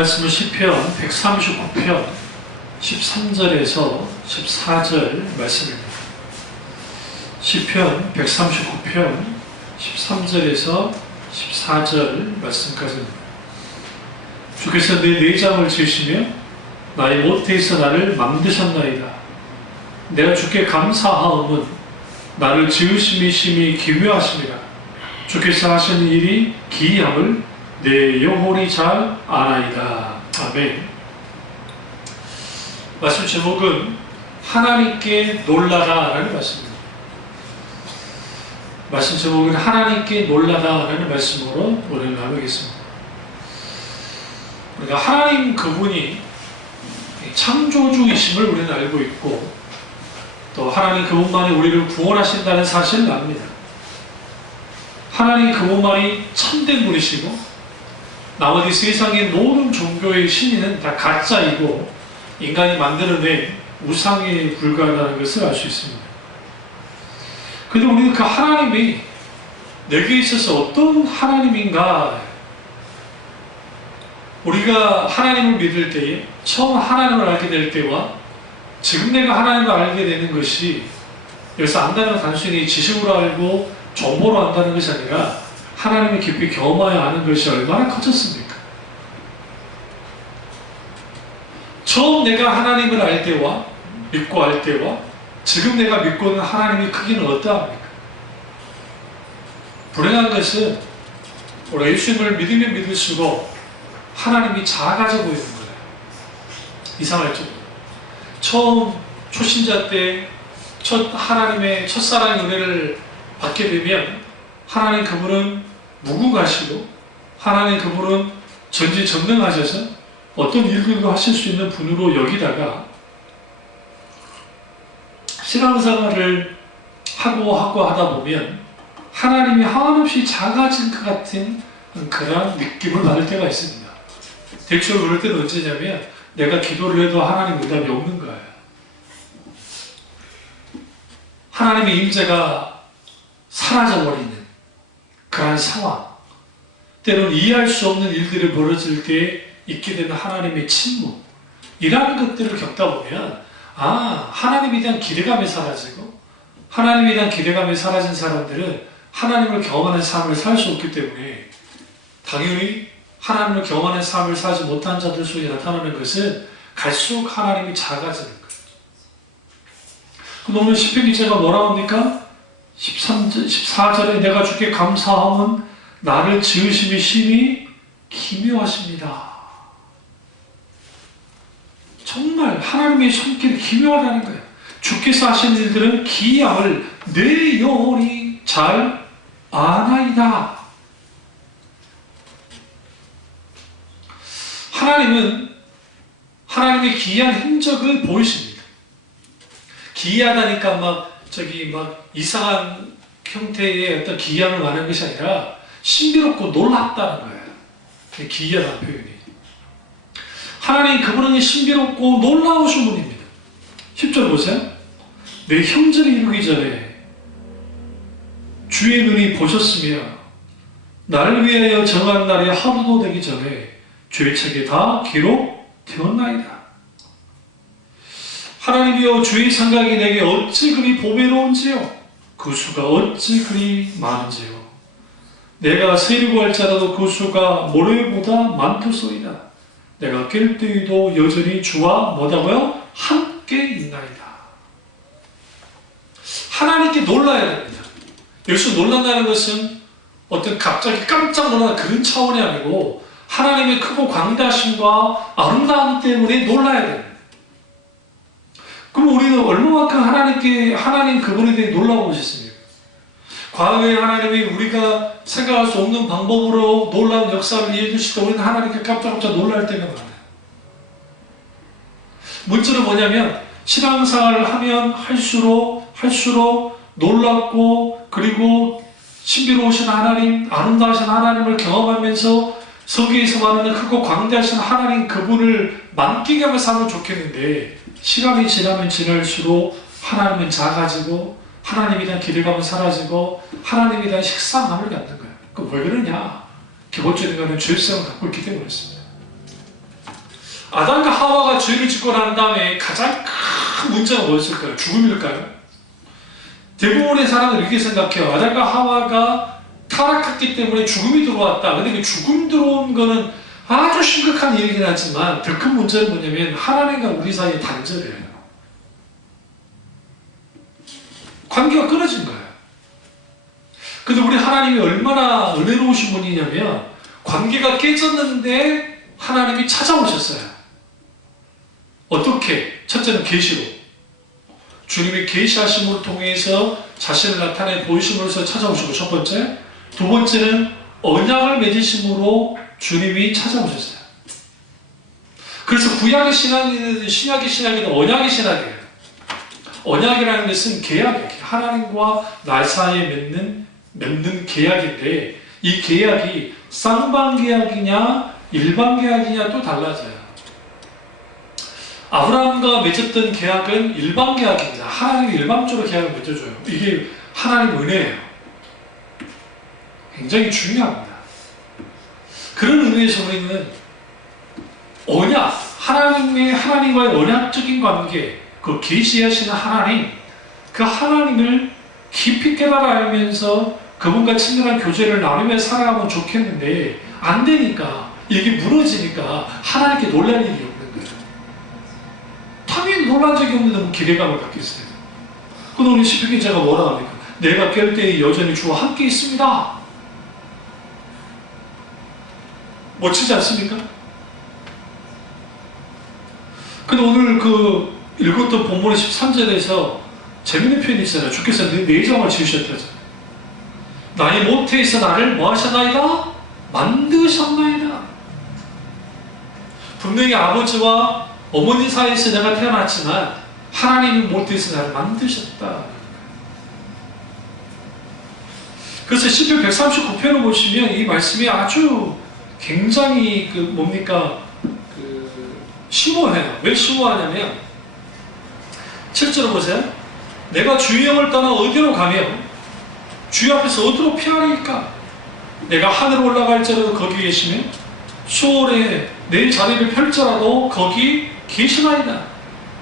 말씀은 시편 139편 13절에서 14절 말씀입니다. 시편 139편 13절에서 14절 말씀까지입니다. 주께서 내 내장을 지으시며 나의 모태에서 나를 만드셨나이다. 내가 주께 감사하음은 나를 지으심이 심히 기묘하심이라. 주께서 하시는 일이 기이함을 내 영혼이 잘 아나이다. 아멘. 말씀 제목은 하나님께 놀라라 라는 말씀입니다. 말씀 제목은 하나님께 놀라라 라는 말씀으로 오늘 나누겠습니다. 우리가 하나님 그분이 창조주이심을 우리는 알고 있고, 또 하나님 그분만이 우리를 구원하신다는 사실을 압니다. 하나님 그분만이 참된 분이시고, 나머지 세상의 모든 종교의 신인은 다 가짜이고 인간이 만들어낸 우상에 불과하다는 것을 알 수 있습니다. 그런데 우리는 그 하나님이 내게 있어서 어떤 하나님인가, 우리가 하나님을 믿을 때에 처음 하나님을 알게 될 때와 지금 내가 하나님을 알게 되는 것이, 여기서 안다는 건 단순히 지식으로 알고 정보로 안다는 것이 아니라 하나님을 깊이 경험하여 아는 것이 얼마나 커졌습니까? 처음 내가 하나님을 알 때와 믿고 알 때와 지금 내가 믿고 있는 하나님의 크기는 어떠합니까? 불행한 것은 우리가 예수님을 믿으면 믿을수록 하나님이 작아져 보이는 거예요. 이상하죠? 처음 초신자 때 하나님의 첫사랑의 은혜를 받게 되면 하나님 그분은 무궁하시고 하나님 그분은 전지전능하셔서 어떤 일들도 하실 수 있는 분으로 여기다가 신앙생활을 하고 하다 보면 하나님이 한없이 작아진 것 같은 그런 느낌을 받을 때가 있습니다. 대충 그럴 때는 언제냐면 내가 기도를 해도 하나님 응답이 없는 거예요. 하나님의 임재가 사라져버리는 그런 상황, 때로는 이해할 수 없는 일들이 벌어질 때 있게 되는 하나님의 침묵, 이러한 것들을 겪다 보면 하나님에 대한 기대감이 사라지고, 하나님에 대한 기대감이 사라진 사람들은 하나님을 경험하는 삶을 살 수 없기 때문에 당연히 하나님을 경험하는 삶을 살지 못한 자들 속에 나타나는 것은 갈수록 하나님이 작아지는 거예요. 그럼 오늘 시편 기자가 뭐라고 합니까? 14절에 내가 주께 감사함은 나를 지으심이 심히 기묘하십니다. 정말 하나님의 손길이 기묘하다는 거예요. 주께서 하시는 일들은 기이함을 내 영혼이 잘 아나이다. 하나님은 하나님의 기이한 행적을 보이십니다. 기이하다니까 막 이상한 형태의 어떤 기이함을 말하는 것이 아니라 신비롭고 놀랍다는 거예요. 기이하다는 표현이. 하나님 그분은 신비롭고 놀라우신 분입니다. 10절 보세요. 내 형제를 이루기 전에 주의 눈이 보셨으며 나를 위하여 정한 날이 하루도 되기 전에 주의 책에 다 기록되었나이다. 하나님이여 주의 생각이 내게 어찌 그리 보배로운지요, 그 수가 어찌 그리 많은지요. 내가 세리고 할지라도 그 수가 모래보다 많도소이다. 내가 깰 때에도 여전히 주와 뭐다고요? 함께 있나이다. 하나님께 놀라야 됩니다. 여기서 놀란다는 것은 어떤 갑자기 깜짝 놀라는 그런 차원이 아니고 하나님의 크고 광대하심과 아름다움 때문에 놀라야 됩니다. 그럼 우리는 얼마만큼 하나님 그분에 대해 놀라보셨습니까? 과거에 하나님이 우리가 생각할 수 없는 방법으로 놀라운 역사를 이해해 주실 때 우리는 하나님께 깜짝깜짝 놀랄 때가 많아요. 문제는 뭐냐면 신앙생활을 하면 할수록 놀랍고 그리고 신비로우신 하나님, 아름다우신 하나님을 경험하면서 성경에서 말하는 크고 광대하신 하나님 그분을 만끽 하며 살면 좋겠는데, 시간이 지나면 지날수록 하나님은 작아지고 하나님에 대한 기대감은 사라지고 하나님에 대한 식상함을 갖는 거예요. 왜 그러냐? 기본적인 거는 죄성을 갖고 있기 때문에 그렇습니다. 아담과 하와가 죄를 짓고 난 다음에 가장 큰 문제가 뭐였을까요? 죽음일까요? 대부분의 사람은 이렇게 생각해요. 아담과 하와가 타락했기 때문에 죽음이 들어왔다. 근데 그 죽음 들어온 거는 아주 심각한 일이긴 하지만 더 큰 문제는 뭐냐면 하나님과 우리 사이의 단절이에요. 관계가 끊어진 거예요. 근데 우리 하나님이 얼마나 은혜로우신 분이냐면 관계가 깨졌는데 하나님이 찾아오셨어요. 어떻게? 첫째는 계시로. 주님이 계시하심을 통해서 자신을 나타내 보이심으로써 찾아오시고 첫 번째. 두 번째는 언약을 맺으심으로 주님이 찾아오셨어요. 그래서 구약의 신학이든 신약의 신학이든 언약의 신학이에요. 언약이라는 것은 계약이에요. 하나님과 나 사이에 맺는 계약인데 이 계약이 쌍방계약이냐 일반계약이냐 또 달라져요. 아브라함과 맺었던 계약은 일반계약입니다. 하나님이 일방적으로 계약을 맺어줘요. 이게 하나님 은혜예요. 굉장히 중요합니다. 그런 의미에서 우리는 언약, 하나님과의 언약적인 관계, 그 계시하시는 하나님, 그 하나님을 깊이 깨달아 알면서 그분과 친밀한 교제를 나누며 살아가면 좋겠는데 안 되니까 이게 무너지니까 하나님께 놀랄 일이 없는 거예요. 당연히 놀란 적이 없는데 뭐 기대감을 갖겠어요. 그런데 우리 시편 기자가 뭐라 합니까? 내가 깰 때에 여전히 주와 함께 있습니다. 멋지지 않습니까? 근데 오늘 그 읽었던 본문의 13절에서 재밌는 표현이 있잖아요. 주께서 네 장을 지으셨다죠. 나의 모태에서 나를 뭐 하셨나이다? 만드셨나이다. 분명히 아버지와 어머니 사이에서 내가 태어났지만 하나님이 모태에서 나를 만드셨다. 그래서 시편 139편을 보시면 이 말씀이 아주 굉장히 심오해요. 왜 심오하냐면 7절을 보세요. 내가 주의 영을 떠나 어디로 가며 주의 앞에서 어디로 피하리까? 내가 하늘로 올라갈지라도 거기 계시며 수월에 내 자리를 펼쳐라도 거기 계시나이다.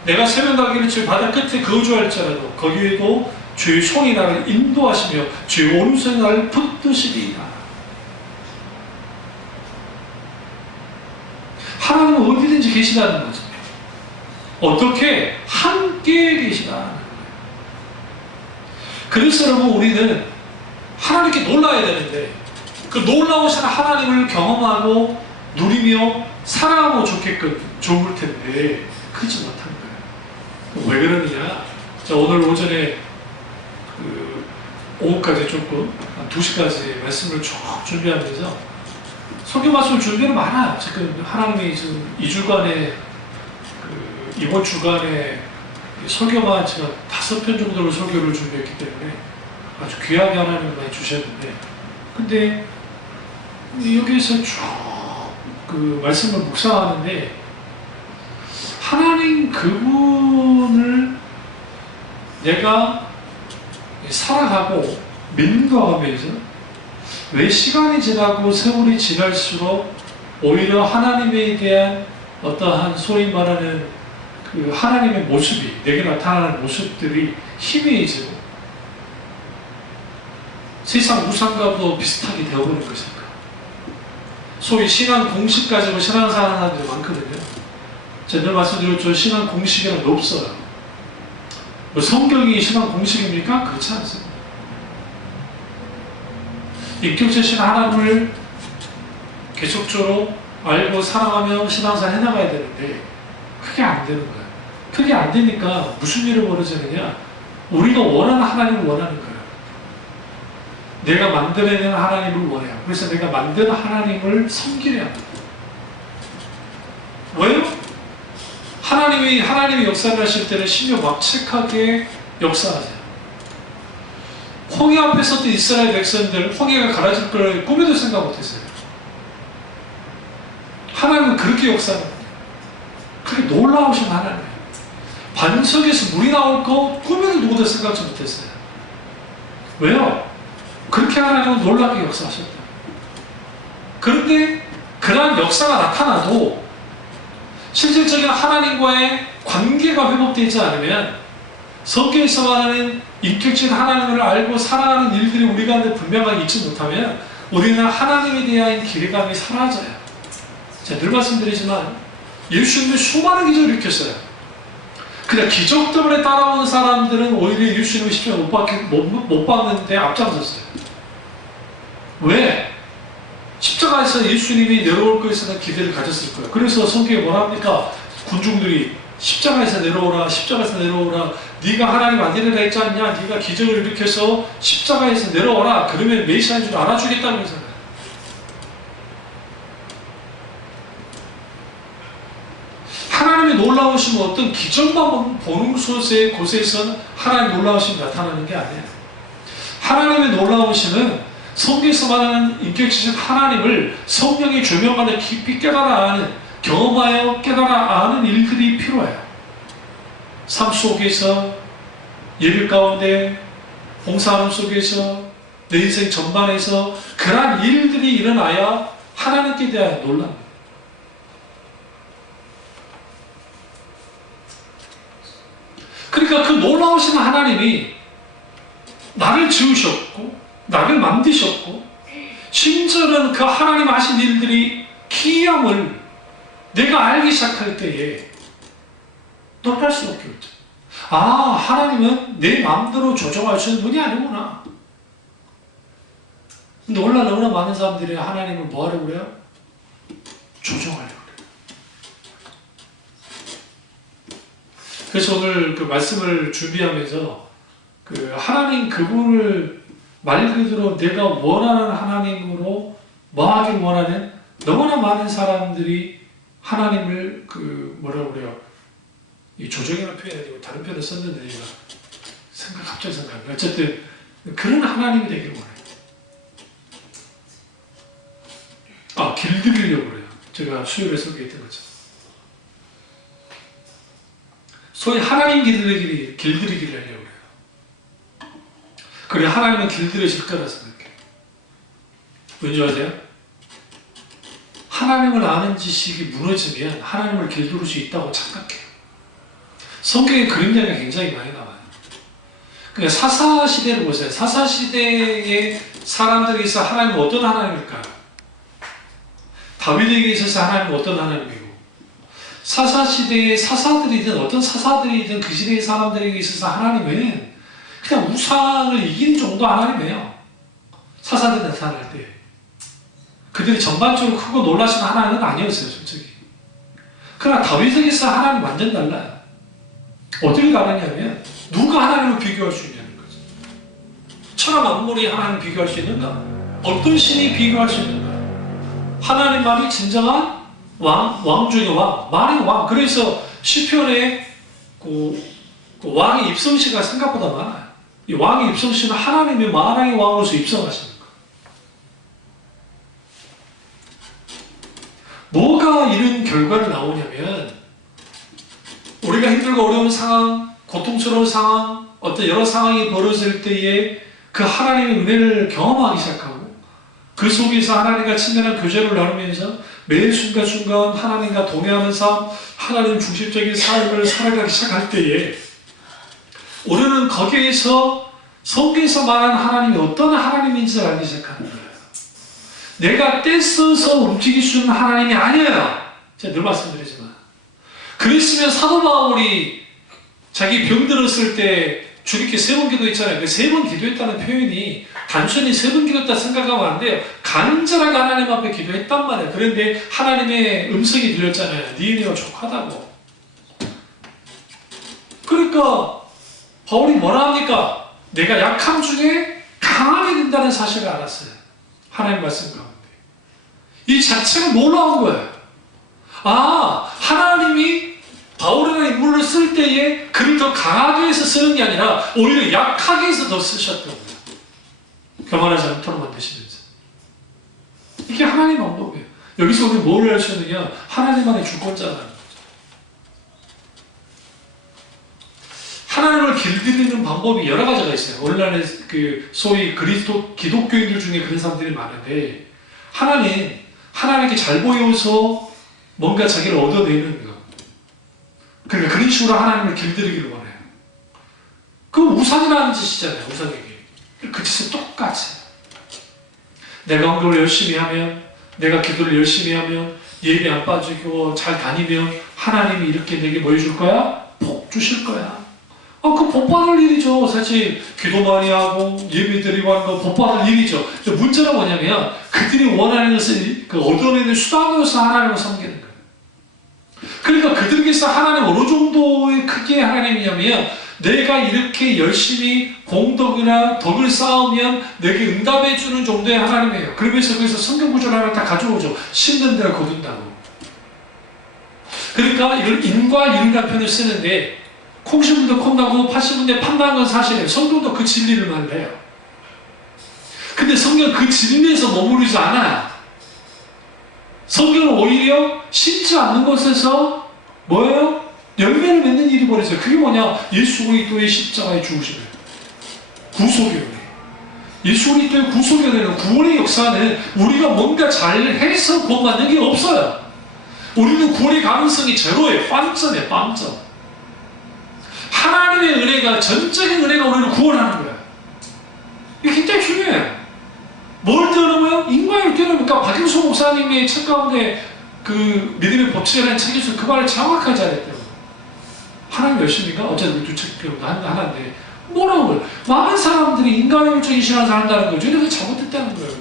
내가 새벽나기를 질 바다 끝에 거주할지라도 거기에도 주의 손이 나를 인도하시며 주의 오른손이 나를 붙드시리이다. 하나님은 어디든지 계시다는 거죠. 어떻게? 함께 계시다는 거예요. 그래서 여러분 우리는 하나님께 놀라야 되는데 그 놀라우신 하나님을 경험하고 누리며 살아가면 좋을 텐데 그렇지 못한 거예요. 왜 그러느냐? 자, 오늘 오전에 오후까지 조금 한 2시까지 말씀을 쭉 준비하면서 설교 말씀을 준비는 많아요. 지금 하나님이 지금 2주간에 이번 주간에 설교만 제가 5편 정도로 설교를 준비했기 때문에 아주 귀하게 하나님을 많이 주셨는데 근데 여기에서 쭉 그 말씀을 묵상하는데 하나님 그분을 내가 살아가고 민도하면서 왜 시간이 지나고 세월이 지날수록 오히려 하나님에 대한 어떠한 소위 말하는 그 하나님의 모습이 내게 나타나는 모습들이 희미해지고 세상 우상과도 비슷하게 되어버린 것일까? 소위 신앙 공식 가지고 신앙생활 하는 사람들이 많거든요. 제가 늘 말씀드렸죠. 신앙 공식이란 게 없어요. 뭐 성경이 신앙 공식입니까? 그렇지 않습니다. 인격체신 하나님을 계속적으로 알고 살아가며 신앙생활 해나가야 되는데 그게 안 되는 거예요. 그게 안 되니까 무슨 일이 벌어지느냐? 우리가 원하는 하나님을 원하는 거예요. 내가 만들어내는 하나님을 원해요. 그래서 내가 만든 하나님을 섬기려 합니다. 왜요? 하나님이 역사를 하실 때는 신묘막측하게 역사하세요. 홍해 앞에 섰던 이스라엘 백성들 홍해가 갈라질 걸 꿈에도 생각 못했어요. 하나님은 그렇게 역사합니다. 그렇게 놀라우신 하나님이에요. 반석에서 물이 나올 거 꿈에도 누구도 생각지 못했어요. 왜요? 그렇게 하나님은 놀랍게 역사하셨다. 그런데 그러한 역사가 나타나도 실질적인 하나님과의 관계가 회복되지 않으면 성경에서 말하는 인격적인 하나님을 알고 살아가는 일들이 우리 가운데 분명하게 있지 못하면 우리는 하나님에 대한 기대감이 사라져요. 제가 늘 말씀드리지만 예수님이 수많은 기적을 일으켰어요. 그냥 기적 때문에 따라오는 사람들은 오히려 예수님을 십자가 못 박는데 앞장섰어요. 왜? 십자가에서 예수님이 내려올 것에 대한 기대를 가졌을 거예요. 그래서 성경에 뭐라 합니까? 군중들이 십자가에서 내려오라, 십자가에서 내려오라. 네가 하나님 아니라 했지 않냐? 네가 기적을 일으켜서 십자가에서 내려오라. 그러면 메시아인 줄 알아주겠다는 거잖아요. 하나님의 놀라우심은 어떤 기적만 보는 곳에서는 하나님의 놀라우심이 나타나는 게 아니에요. 하나님의 놀라우심은 성경에서 말하는 인격적인 하나님을 성령의 조명 안에 깊이 깨달아 아는, 경험하여 깨달아 아는 일들이 필요해요. 삶 속에서, 예배 가운데, 봉사하는 속에서, 내 인생 전반에서 그러한 일들이 일어나야 하나님께 대한 놀랍니다. 그러니까 그 놀라우신 하나님이 나를 지으셨고 나를 만드셨고 심지어는 그 하나님 하신 일들이 기이함을 내가 알기 시작할 때에 놀랄 수밖에 없죠. 아, 하나님은 내 마음대로 조종할 수 있는 분이 아니구나. 근데 오늘날 너무나 많은 사람들이 하나님을 뭐 하려고 그래요? 조종하려고 그래요. 그래서 오늘 그 말씀을 준비하면서 그 하나님 그분을 말 그대로 내가 원하는 하나님으로 뭐하길 원하는 너무나 많은 사람들이 하나님을 그 뭐라고 그래요? 이 조정이라는 표현이 아니고 다른 표현을 썼는데 내가 갑자기 생각합니다. 어쨌든 그런 하나님이 되길 원해요. 아, 길들이려고 그래요. 제가 수요일에 소개했던 것처럼. 소위 하나님 길들이기를 하려고 해요. 그래, 하나님은 길들여질 거라 생각해요. 왠지 아세요? 하나님을 아는 지식이 무너지면 하나님을 길들일 수 있다고 착각해요. 성경에 그림자가 굉장히 많이 나와요. 그러니까 사사시대를 보세요. 사사시대의 사람들에게서 하나님은 어떤 하나님일까요? 다윗에게 있어서 하나님은 어떤 하나님이고, 사사시대의 사사들이든 어떤 사사들이든 그 시대의 사람들에게 있어서 하나님은 그냥 우상을 이기는 정도 하나님이에요. 사사들이 나타날 때 그들이 전반적으로 크고 놀라신 하나님은 아니었어요, 솔직히. 그러나 다윗에게서 하나님 완전 달라요. 어떻게 다르냐면 누가 하나님을 비교할 수 있냐는 거죠. 천하 만물이 하나님을 비교할 수 있는가? 어떤 신이 비교할 수 있는가? 하나님만이 진정한 왕 중의 왕, 만의 왕. 그래서 시편에 그 왕의 입성시가 생각보다 많아요. 이 왕의 입성시는 하나님이 만왕의 왕으로서 입성하시는 거예요. 뭐가 이런 결과를 나오냐면 우리가 힘들고 어려운 상황, 고통스러운 상황, 어떤 여러 상황이 벌어질 때에 그 하나님의 은혜를 경험하기 시작하고 그 속에서 하나님과 친밀한 교제를 나누면서 매 순간순간 하나님과 동행하는 삶, 하나님 중심적인 삶을 살아가기 시작할 때에 우리는 거기에서 성경에서 말하는 하나님이 어떤 하나님인지를 알기 시작하는 거예요. 내가 떼써서 움직일 수 있는 하나님이 아니에요. 제가 늘 말씀드리지만. 그랬으면 사도 바울이 자기 병 들었을 때 주님께 3번 기도했잖아요. 그 3번 기도했다는 표현이 단순히 3번 기도했다 생각하면 안 돼요. 간절하게 하나님 앞에 기도했단 말이에요. 그런데 하나님의 음성이 들렸잖아요. 네 은혜가 족하다고. 그러니까 바울이 뭐라 합니까? 내가 약함 중에 강하게 된다는 사실을 알았어요. 하나님 말씀 가운데. 이 자체가 놀라운 거예요. 아, 하나님이 바울이라는 인물을 쓸 때에 그를 더 강하게 해서 쓰는 게 아니라 오히려 약하게 해서 더 쓰셨던 거예요. 교만하지 않도록 만드시면서. 이게 하나님 방법이에요. 여기서 우리 뭘 할 수 있느냐? 하나님만의 주권자라는 거죠. 하나님을 길들이는 방법이 여러 가지가 있어요. 오늘날에 그 소위 기독교인들 중에 그런 사람들이 많은데 하나님께 잘 보여서 뭔가 자기를 얻어내는 거. 그러니까 그런 식으로 하나님을 길들이기를 원해요. 그 우상이라는 짓이잖아요. 우상에게. 그 짓은 똑같이. 내가 헌금을 열심히 하면, 내가 기도를 열심히 하면, 예배 안 빠지고 잘 다니면 하나님이 이렇게 내게 뭐 해줄 거야? 복 주실 거야. 그 복 받을 일이죠. 사실 기도 많이 하고 예배 드리고 하는 거 복 받을 일이죠. 근데 문제가 뭐냐면 그들이 원하는 것을 얻어내는 수단으로서 하나님을 섬기는 거예요. 그러니까 그들에게서 하나님 어느 정도의 크기의 하나님이냐면 내가 이렇게 열심히 공덕이나 덕을 쌓으면 내게 응답해 주는 정도의 하나님이에요. 그러면서 거기서 성경 구절 하나 다 가져오죠. 심는 데를 거둔다고. 그러니까 이걸 인과일이라는 표현을 쓰는데 콩 심은 데 콩나고 팥 심은 데 팥 나는 건 사실이에요. 성경도 그 진리를 말해요. 근데 성경은 그 진리에서 머무르지 않아요. 성경은 오히려 심지 않는 곳에서 뭐예요? 열매를 맺는 일이 벌어져요. 그게 뭐냐? 예수 그리스도의 십자가의 죽으심을. 구속의 은혜. 예수 그리스도의 구속의 은혜는 구원의 역사는 우리가 뭔가 잘해서 구원받는 게 없어요. 우리는 구원의 가능성이 제로예요. 빵점이에요. 빵점. 하나님의 은혜가, 전적인 은혜가 우리를 구원하는 거예요. 이게 굉장히 중요해요. 뭘 뛰어넘어요? 인과를 뛰어넘으니까 박영수 목사님의 책 가운데 그 믿음의 법칙이라는 책에서 그 말을 정확하게 잘했대요. 하나님 몇십니까? 어차피 두 책 하나인데 뭐라고 많은 사람들이 인간론적인 신앙을 한다는 거죠. 이래서 잘못됐다는 거예요.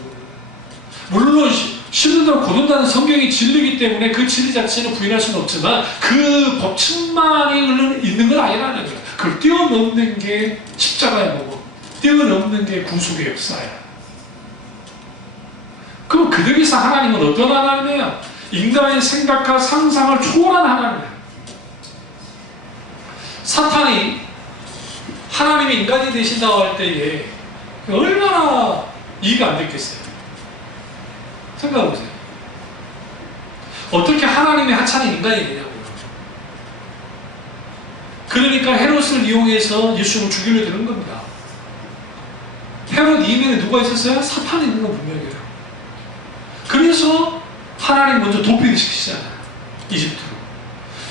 물론 심는 대로 거둔다는 성경이 진리이기 때문에 그 진리 자체는 부인할 수는 없지만 그 법칙만이 있는 건 아니라는 거예요. 그걸 뛰어넘는 게 십자가의 뭐고 뛰어넘는 게 구속의 역사예요. 그럼 그들에게서 하나님은 어떤 하나님이에요? 인간의 생각과 상상을 초월한 하나님이에요. 사탄이 하나님이 인간이 되신다고 할 때에 얼마나 이해가 안 됐겠어요? 생각해보세요. 어떻게 하나님의 하찮은 인간이 되냐고요. 그러니까 헤롯을 이용해서 예수를 죽이려 드는 겁니다. 헤롯 이면에 누가 있었어요? 사탄이 있는 건 분명해요. 그래서 하나님 먼저 도피를 시키시잖아요.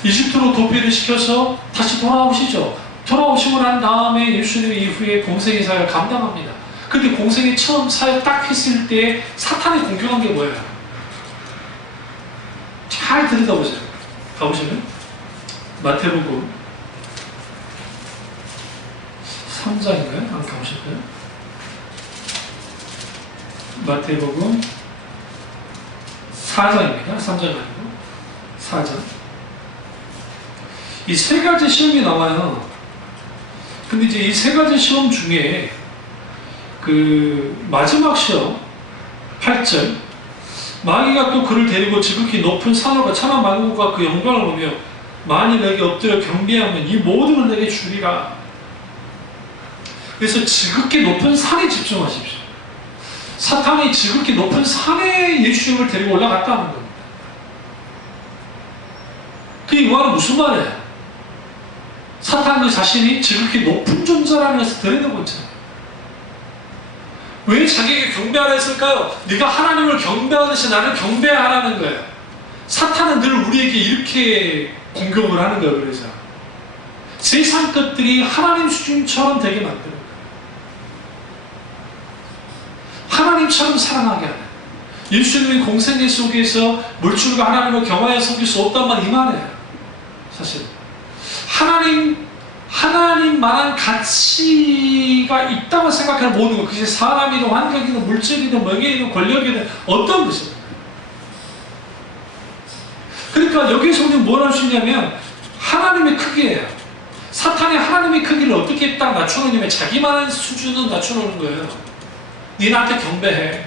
이집트로 도피를 시켜서 다시 돌아오시죠. 돌아오시고 난 다음에 예수님 이후에 공생의 사역을 감당합니다. 근데 공생의 처음 사역 딱 했을 때 사탄이 공격한 게 뭐예요? 잘 들여다보세요. 가보시면 마태복음 3장인가요? 한번 가보실까요? 마태복음 4장입니다. 3장 아니고 4장. 이 세 가지 시험이 나와요. 근데 이제 이 세 가지 시험 중에 그 마지막 시험 8절 마귀가 또 그를 데리고 지극히 높은 산으로 천한 만국과 그 영광을 보며 만일 내게 엎드려 경배하면 이 모든 걸 내게 주리라. 그래서 지극히 높은 산에 집중하십시오. 사탄이 지극히 높은 산에 예수님을 데리고 올라갔다는 겁니다. 이 말은 무슨 말이에요? 사탄 그 자신이 지극히 높은 존재라는 것을 드러내고 있잖아요. 왜 자기에게 경배하라 했을까요? 네가 하나님을 경배하듯이 나를 경배하라는 거예요. 사탄은 늘 우리에게 이렇게 공격을 하는 거예요. 그래서 세상 것들이 하나님 수준처럼 되게 만드는 거예요. 하나님처럼 사랑하게 하는 예수님의 공생애 속에서 물질과 하나님을 경화해 섬길 수 없단 말 이 말이에요. 사실 하나님만한 가치가 있다고 생각하는 모든 것, 그게 사람이든 환경이든 물질이든 명예이든 권력이든 어떤 것입니다. 그러니까 여기서 우리는 뭘 할 수 있냐면 하나님의 크기예요. 사탄이 하나님의 크기를 어떻게 딱 낮춰놓냐면 자기만한 수준은 낮춰놓는 거예요. 네 나한테 경배해.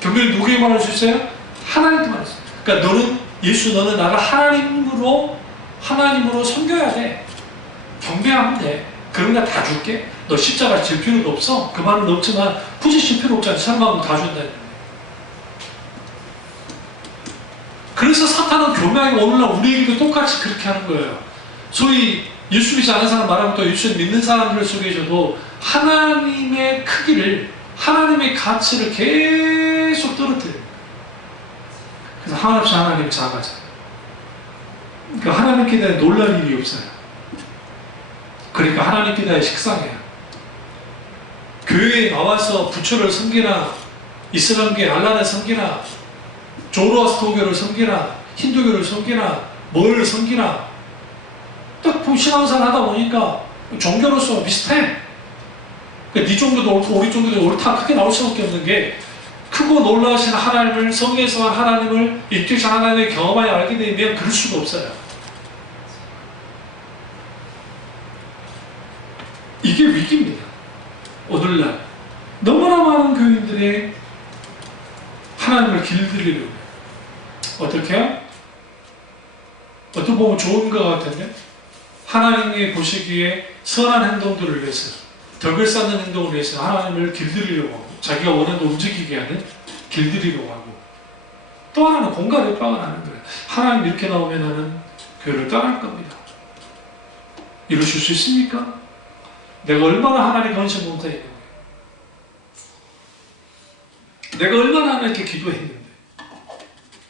경배를 누구에게 말할 수 있어요? 하나님께 말할 수 있어요. 그러니까 너는 나를 하나님으로 섬겨야 돼. 경배하면 돼. 그런 거 다 줄게. 너 십자가 질 필요도 없어. 그 말은 없지만 굳이 질 필요 없잖아. 사람하고 다 준다. 그래서 사탄은 교묘하게 오늘날 우리에게도 똑같이 그렇게 하는 거예요. 소위 예수 믿지 않는 사람 말하면 또 예수 믿는 사람들 속에서도 하나님의 크기를, 하나님의 가치를 계속 떨어뜨려요. 그래서 하나님이 작아져. 그러니까 하나님께 대해 놀랄 일이 없어요. 그러니까 하나님께 대해 식상해요. 교회에 나와서 부처를 섬기나 이슬람계 알라를 섬기나 조로아스터교를 섬기나 힌두교를 섬기나 뭘 섬기나 딱 신앙생활 하다 보니까 종교로서 비슷해. 그러니까 네 종교도 옳고 우리 종교도 옳다 크게 나올 수밖에 없는 게 크고 놀라우신 하나님을 성경에서 하나님을 인격적 하나님을 경험하여 알게 되면 그럴 수가 없어요. 이게 위기입니다. 오늘날 너무나 많은 교인들의 하나님을 길들이려고 해요. 어떻게 해요? 어떻게 보면 좋은 것 같은데 하나님이 보시기에 선한 행동들을 위해서 덕을 쌓는 행동을 위해서 하나님을 길들이려고 하고 자기가 원하는 움직이게 하는 길들이려고 하고 또 하나는 공갈에 빠가 나는 거예요. 하나님 이렇게 나오면 나는 교회를 떠날 겁니다. 이루실 수 있습니까? 내가 얼마나 하나님 관심 못해 있는데 내가 얼마나 하나님께 기도했는데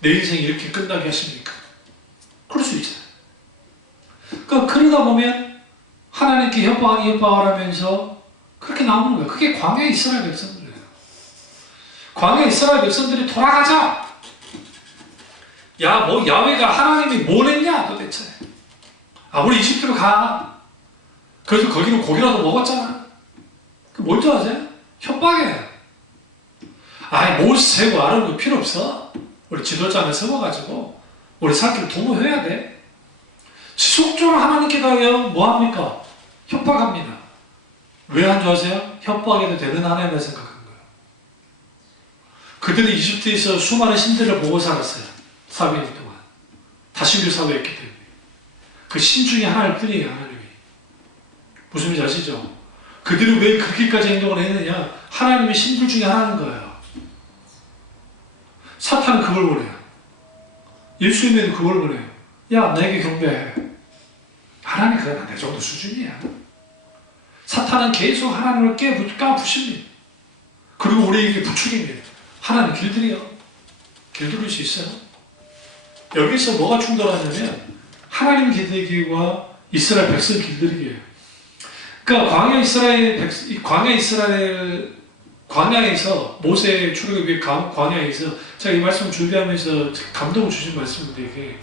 내 인생이 이렇게 끝나게 하십니까? 그럴 수 있잖아요. 그러니까 그러다 보면 하나님께 협박하라면서 그렇게 나오는 거예요. 그게 광야의 이스라엘 백성들이에요. 광야의 이스라엘 백성들이 돌아가자. 야, 뭐 야훼가 하나님이 뭘 했냐 도대체. 우리 이집트로 가. 그래서 거기는 고기라도 먹었잖아. 뭘 좋아하세요? 협박이에요. 뭘 세고 아는 거 필요 없어. 우리 지도자를 세워가지고 우리 살길 도모해야 돼. 지속적으로 하나님께 가요. 뭐합니까? 협박합니다. 왜 안 좋아하세요? 협박해도 되는 하나님을 생각한 거예요. 그들은 이집트에서 수많은 신들을 보고 살았어요. 400년 동안. 다신교 사회였기 때문에. 그 신 중에 하나일 뿐이에요. 하나님이. 무슨 말인지 아시죠? 그들이 왜 그렇게까지 행동을 했느냐? 하나님이 신들 중에 하나인 거예요. 사탄은 그걸 원해요. 예수님은 그걸 원해요. 야, 나에게 경배해. 하나님 그건 내 정도 수준이야. 사탄은 계속 하나님을 까부십니다. 그리고 우리에게 부추깁니다. 하나님 길들일 수 있어요. 여기서 뭐가 충돌하냐면 하나님 길들이기와 이스라엘 백성 길들이기예요. 그러니까 광야에서 모세의 출애굽의 광야에서 제가 이 말씀 준비하면서 감동을 주신 말씀인데 이게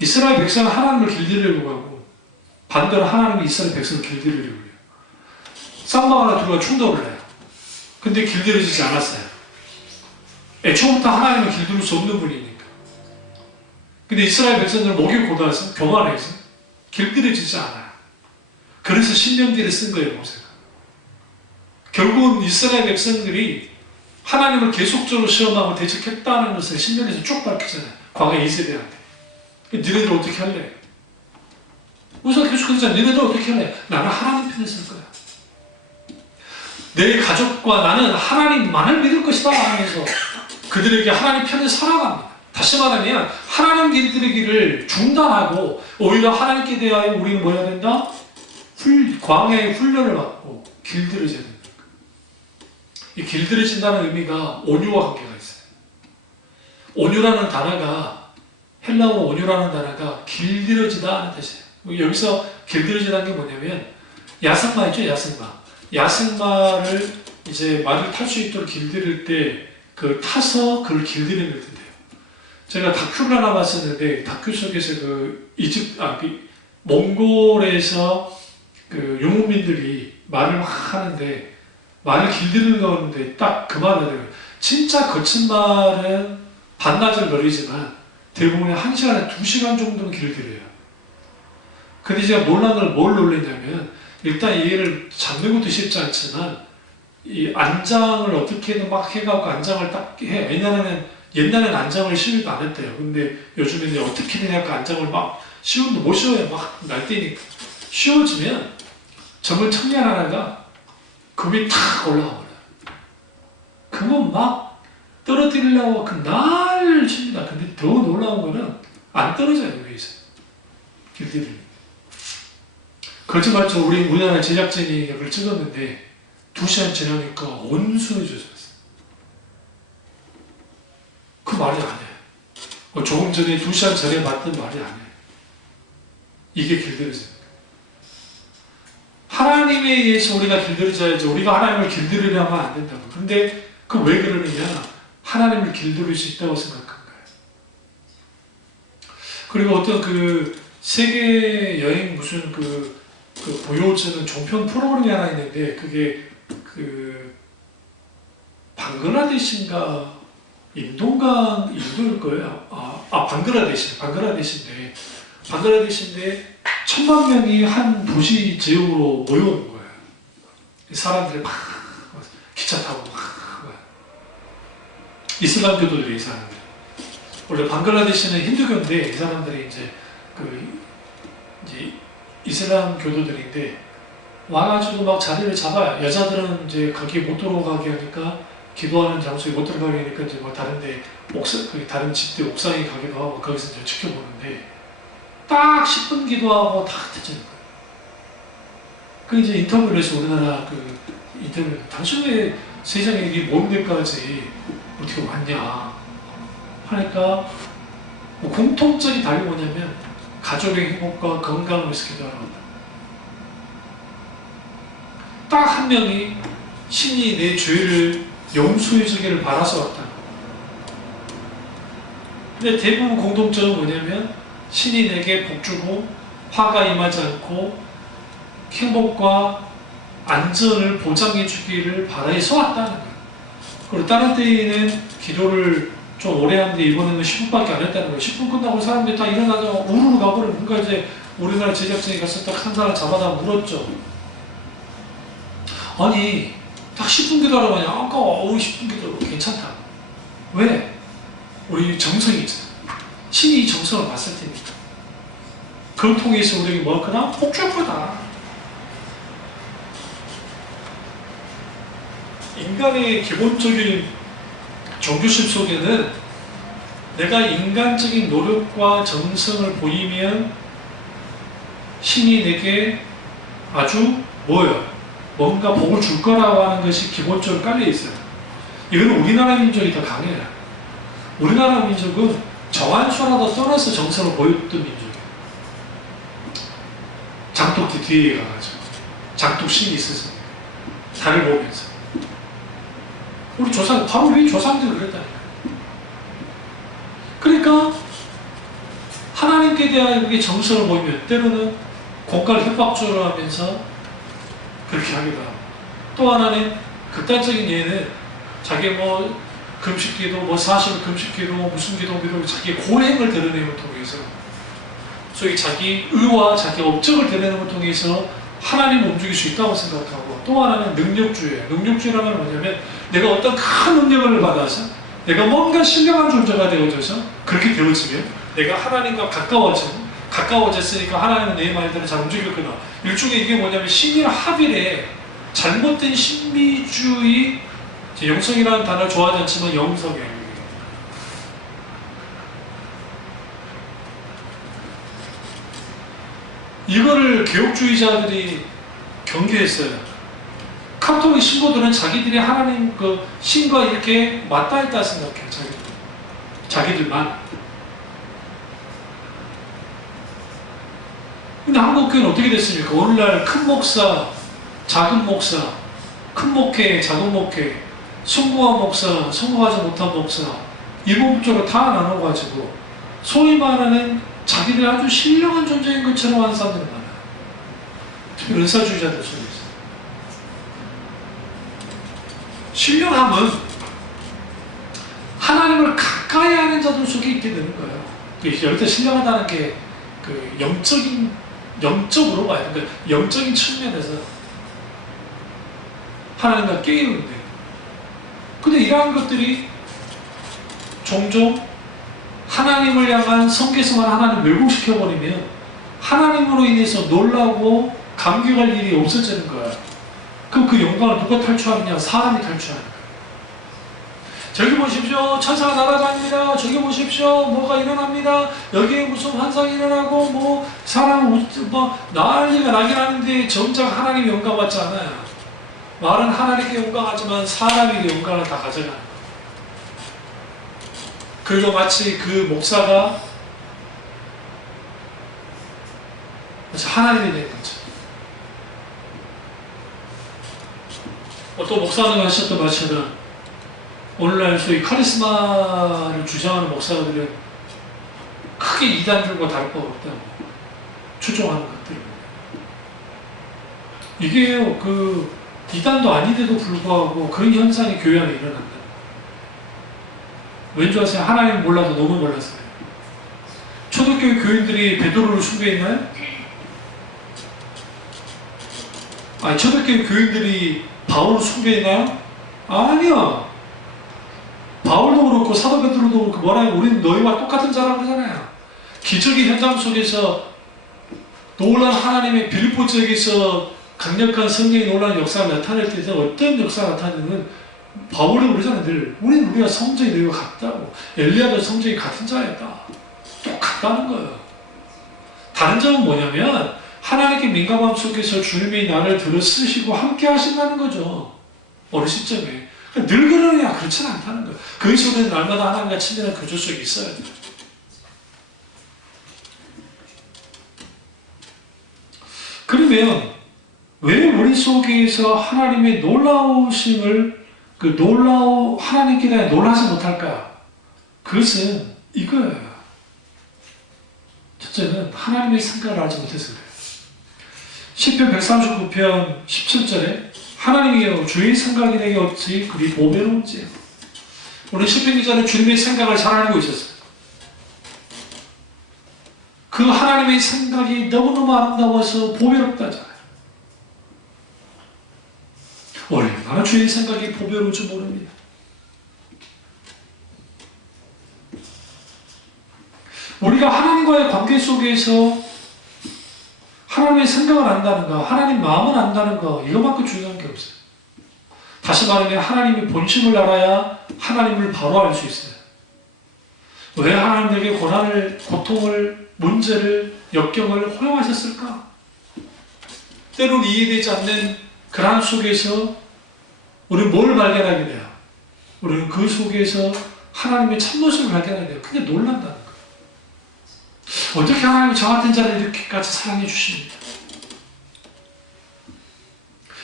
이스라엘 백성은 하나님을 길들이려고 하고 반대로 하나님이 이스라엘 백성을 길들이려고 해요. 쌍방 하나 둘과 충돌을 해요. 근데 길들여지지 않았어요. 애초부터 하나님을 길들일 수 없는 분이니까. 근데 이스라엘 백성들은 목이 고다해서 교만해서 길들여지지 않아요. 그래서 신명기를 쓴 거예요, 모세가. 결국은 이스라엘 백성들이 하나님을 계속적으로 시험하고 대적했다는 것을 신명기에서 쭉 밝히잖아요. 광야 2세대한테. 니네들 어떻게 할래? 우리가 계속 그러잖아. 니네들 어떻게 할래? 나는 하나님 편에 설 거야. 내 가족과 나는 하나님만을 믿을 것이다 하면서 그들에게 하나님 편에 살아갑니다. 다시 말하면 하나님 길들이기를 중단하고 오히려 하나님께 대하여 우리는 뭐 해야 된다? 광야의 훈련을 받고 길들여져야 된다. 이 길들여진다는 의미가 온유와 관계가 있어요. 온유라는 단어가 헬라어 온유라는 단어가 길들여지다 하는 뜻이에요. 여기서 길들여지다는 게 뭐냐면 야생마 있죠, 야생마. 야생마를 이제 말을 탈 수 있도록 길들일 때 그 타서 그걸 길들이는 걸 텐데요. 제가 다큐를 하나 봤었는데 다큐 속에서 몽골에서 그游牧민들이 말을 막 하는데 말을 길들이는 가운데 딱 그 말을 해요. 진짜 거친 말은 반나절 걸리지만 대부분의 1시간에 2시간 정도는 길들여요. 근데 제가 놀란 걸 뭘 놀랐냐면 일단 얘를 잡는 것도 쉽지 않지만 이 안장을 어떻게든 막 해갖고 안장을 딱 해. 왜냐하면 옛날에는 안장을 씌우지도 않았대요. 근데 요즘에는 이제 어떻게든 해갖고 안장을 막 씌우는데 못 씌워요. 막 날뛰니까. 씌워지면 정말 청년 하나가 금이 탁 올라가 버려요. 그건 막 떨어뜨리려고 난리를 칩니다. 근데 더 놀라운 거는 안 떨어져요. 위에서. 길들이. 그렇지 말죠. 우리나라 제작진이 그걸 찍었는데 2시간 지나니까 온순해졌어요. 그 말이 아니에요. 조금 전에 2시간 전에 봤던 말이 아니에요. 이게 길들여집니다. 하나님에 의해서 우리가 길들여져야지 우리가 하나님을 길들이려면 안 된다고. 근데 그 왜 그러느냐? 하나님을 길들일 수 있다고 생각한 거예요. 그리고 어떤 그 세계 여행 무슨 그 보여주는 종편 프로그램이 하나 있는데 그게 그 방글라데시인가 인도일 거예요. 방글라데시인데 1,000,000명이 한 도시 지역으로 모여오는 거예요. 사람들이 막 기차 타고 막 이슬람교도들이 이 사람들. 원래 방글라데시는 힌두교인데 이 사람들이 이제 이슬람 교도들인데 와가지고 막 자리를 잡아요. 여자들은 이제 거기 못 들어가게 하니까 기도하는 장소에 못 들어가게 하니까 이제 뭐 다른데 다른 집들 옥상에 가기도 하고 거기서 이제 지켜보는데 딱 10분 기도하고 다 흩어지는 거예요. 그 이제 인터뷰를 해서 우리나라 인터뷰 당신 왜 세상에 이게 먼 데까지 어떻게 왔냐 하니까 뭐 공통적인 답이 뭐냐면 가족의 행복과 건강을 위해서 기도하라고 한다. 딱 한 명이 신이 내 죄를 용서해 주기를 바라서 왔다. 근데 대부분 공통점은 뭐냐면 신이 내게 복 주고 화가 임하지 않고 행복과 안전을 보장해 주기를 바라서 왔다는 거예요. 그리고 다른 때에는 기도를 좀 오래 하는데 이번에는 10분밖에 안 했다는 거예요. 10분 끝나고 사람들이 다 일어나서 우르르 가버려. 뭔가 이제 우리나라 제작진이 가서 딱 한 사람 잡아다 물었죠. 아니 딱 10분 기도하라고 하냐. 아까 10분 기도 괜찮다. 왜? 우리 정성이 있어요. 신이 이 정성을 봤을 테니까. 그걸 통해서 우리에게 뭘 거나? 복 줄 거다. 인간의 기본적인 종교심 속에는 내가 인간적인 노력과 정성을 보이면 신이 내게 아주 뭔가 복을 줄 거라고 하는 것이 기본적으로 깔려 있어요. 이건 우리나라 민족이 더 강해요. 우리나라 민족은 정한수라도 떠나서 정성을 보였던 민족이에요. 장독대 뒤에 가가지고 장독신이 있어서 달을 보면서 우리 바로 우리 조상들이 그랬다니까요. 그러니까 하나님께 대한 우리의 정성을 보이면 때로는 공갈 협박조를 하면서 그렇게 하기도 하고, 또 하나는 극단적인 예는 자기 금식기도 40일 금식기도 무슨 기도 자기 고행을 드러내는 걸 통해서 소위 자기 의와 자기 업적을 드러내는 걸 통해서 하나님을 움직일 수 있다고 생각하고, 또 하나는 능력주의예요. 능력주의라는 건 뭐냐면 내가 어떤 큰 능력을 받아서 내가 뭔가 신령한 존재가 되어져서 그렇게 되어지면 내가 하나님과 가까워졌으니까 하나님은 내 말대로 잘 움직였구나. 일종의 이게 뭐냐면 신일 합일에 잘못된 신비주의, 영성이라는 단어를 좋아하지 않지만 영성이에요. 이거를 개혁주의자들이 경계했어요. 카톨릭 신도들은 자기들이 하나님 신과 이렇게 맞닿아 있다 생각해요. 자기들만. 근데 한국교회는 어떻게 됐습니까? 오늘날 큰 목사, 작은 목사, 큰 목회, 작은 목회, 성공한 목사, 성공하지 못한 목사, 이분적으로 다 나눠가지고 소위 말하는 자기들이 아주 신령한 존재인 것처럼 하는 사람들이 많아요. 특히 은사주의자들 속에서. 신령함은 하나님을 가까이 하는 자들 속에 있게 되는 거예요. 여기서 신령하다는 게 영적으로 봐야 돼요. 영적인 측면에서 하나님과 깨이는데, 근데 이러한 것들이 종종 하나님을 향한 성계성을 하나님 왜곡시켜버리면 하나님으로 인해서 놀라고 감격할 일이 없어지는 거야. 그럼 그 영광을 누가 탈취하느냐? 사람이 탈취하는 거야. 저기 보십시오, 천사가 날아다닙니다. 저기 보십시오, 뭐가 일어납니다. 여기에 무슨 환상이 일어나고 사람 난리가 나긴 하는데 정작 하나님의 영광 받지 않아요. 말은 하나님께 영광하지만 사람에게 영광을 다 가져가는 거예요. 그리고 마치 그 목사가 그래서 하나님이 된 거죠. 어떤 목사님 하셨던 말처럼 오늘날 소위 카리스마를 주장하는 목사들은 크게 이단들과 다를 바가 없다고 추종하는 것들을. 이게요, 이단도 아닌데도 불구하고 그런 현상이 교회 안에 일어난다. 왠지 아세요? 하나님 몰라도 너무 몰랐어요. 초대교회 교인들이 베드로를 숭배했나요? 아니, 초대교회 교인들이 바울을 숭배했나요? 아니요. 바울도 그렇고 사도 베드로도 그렇고 뭐라요? 우리는 너희와 똑같은 자라고 그러잖아요. 기적의 현장 속에서 놀란 하나님의 빌립보 지역에서 강력한 성령의 놀라운 역사가 나타낼 때에서 어떤 역사가 나타내는 바울이 그러잖아요. 늘 우리는 우리가 성정이 너희와 같다고. 엘리야도 성정이 같은 자였다. 똑같다는 거예요. 다른 점은 뭐냐면 하나님께 민감함 속에서 주님이 나를 들어 쓰시고 함께 하신다는 거죠. 어느 시점에. 늘 그러냐? 그렇지는 않다는 거예요. 그 속에는 날마다 하나님과 친밀한 교조 속에 있어야 돼요. 그러면 왜 우리 속에서 하나님의 놀라우심을 하나님께 대해 놀라지 못할까? 그것은 이거예요. 첫째는 하나님의 생각을 알지 못해서 그래요. 시편 139편 17절에 하나님이여 주의 생각이 내게 어찌 그리 보배로운지요. 우리 시편 기자는 주님의 생각을 잘 알고 있었어요. 그 하나님의 생각이 너무너무 아름다워서 보배롭다잖아요. 얼마나 주의 생각이 보배로운지 모릅니다. 우리가 하나님과의 관계 속에서 하나님의 생각을 안다는 거, 하나님 마음을 안다는 거, 이거만큼 중요한 게 없어요. 다시 말하면 하나님의 본심을 알아야 하나님을 바로 알 수 있어요. 왜 하나님에게 고난을, 고통을, 문제를, 역경을 허용하셨을까? 때로는 이해되지 않는 그런 속에서 우리는 뭘 발견하게 돼요? 우리는 그 속에서 하나님의 참모습을 발견하게 돼요. 그게 놀란다는 거예요. 어떻게 하나님이 저 같은 자를 이렇게까지 사랑해 주십니까?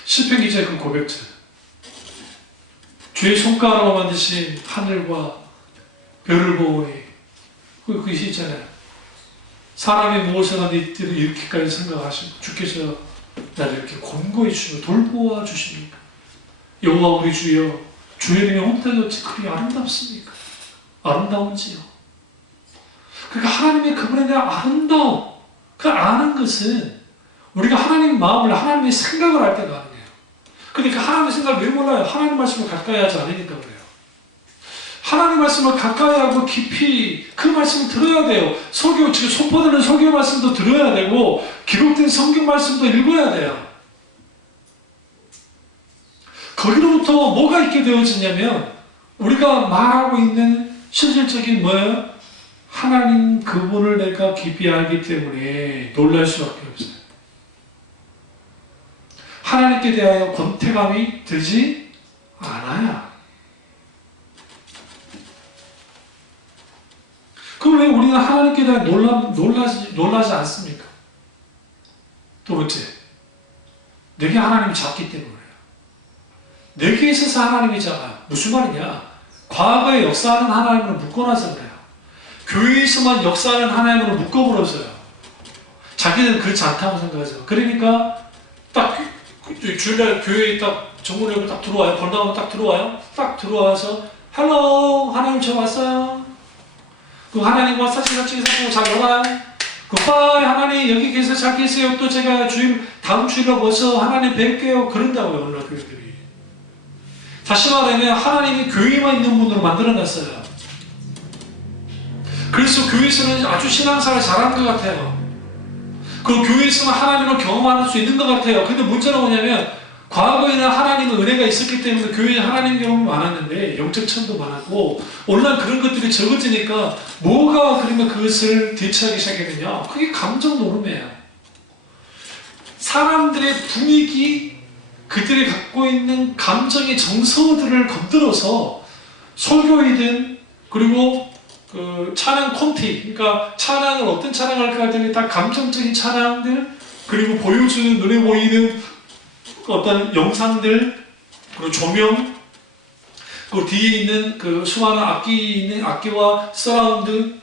시편 기자의 그 고백처 주의 손가락으로 만드신 하늘과 별을 보오니 그것이 있잖아요. 사람이 무엇을 하든 이렇게까지 생각하시고 주께서 나를 이렇게 권고해 주시고 돌보아 주십니까? 여호와 우리 주여 주의 이름이 hontan이 어찌 그리 아름답습니까? 아름다운지요. 그러니까 하나님의 그분에 대한 아름다움, 그 아는 것은 우리가 하나님 마음을, 하나님의 생각을 알 때가 아니에요. 그러니까 하나님의 생각을 왜 몰라요? 하나님 말씀을 가까이 하지 않으니까 그래요. 하나님 말씀을 가까이 하고 깊이 그 말씀을 들어야 돼요. 지금 선포되는 설교 말씀도 들어야 되고 기록된 성경 말씀도 읽어야 돼요. 거기로부터 뭐가 있게 되어지냐면 우리가 말하고 있는 실질적인 뭐예요? 하나님 그분을 내가 깊이 알기 때문에 놀랄 수밖에 없어요. 하나님께 대하여 권태감이 들지 않아요. 그럼 왜 우리는 하나님께 대해 놀라지 않습니까? 두 번째, 내게 하나님이 작기 때문에요. 내게 있어서 하나님이 작아요. 무슨 말이냐? 과거에 역사하는 하나님을 묶어놔서 그래요. 교회에서만 역사하는 하나님으로 묶어버려서요. 자기는 그렇지 않다고 생각하죠. 그러니까 딱 주일날 교회에 딱 정문 열고 딱 들어와요. 벌나오면 딱 들어와요. 딱 들어와서 헬로 하나님 저 왔어요. 그 하나님과 사실 같이 있고 잘 놀아요. 굿바이 하나님 여기 계세요. 잘 계세요. 또 제가 다음 주일에 와서 하나님 뵐게요. 그런다고요. 오늘 교회들이. 다시 말하면 하나님이 교회만 있는 분으로 만들어놨어요. 그래서 교회에서는 아주 신앙생활을 잘하는 것 같아요. 그리고 교회에서는 하나님을 경험할 수 있는 것 같아요. 근데 문제는 뭐냐면 과거에는 하나님의 은혜가 있었기 때문에 교회에 하나님 경험이 많았는데 영적 체험도 많았고 오늘날 그런 것들이 적어지니까 뭐가 그러면 그것을 대체하기 시작했느냐? 그게 감정 노름이에요. 사람들의 분위기, 그들이 갖고 있는 감정의 정서들을 건드려서 설교이든 그리고 그 찬양 콘티, 그러니까 찬양을 어떤 찬양을 할까 했더니 다 감정적인 찬양들, 그리고 보여주는 눈에 보이는 어떤 영상들, 그리고 조명, 그 뒤에 있는 그 수많은 악기와 서라운드,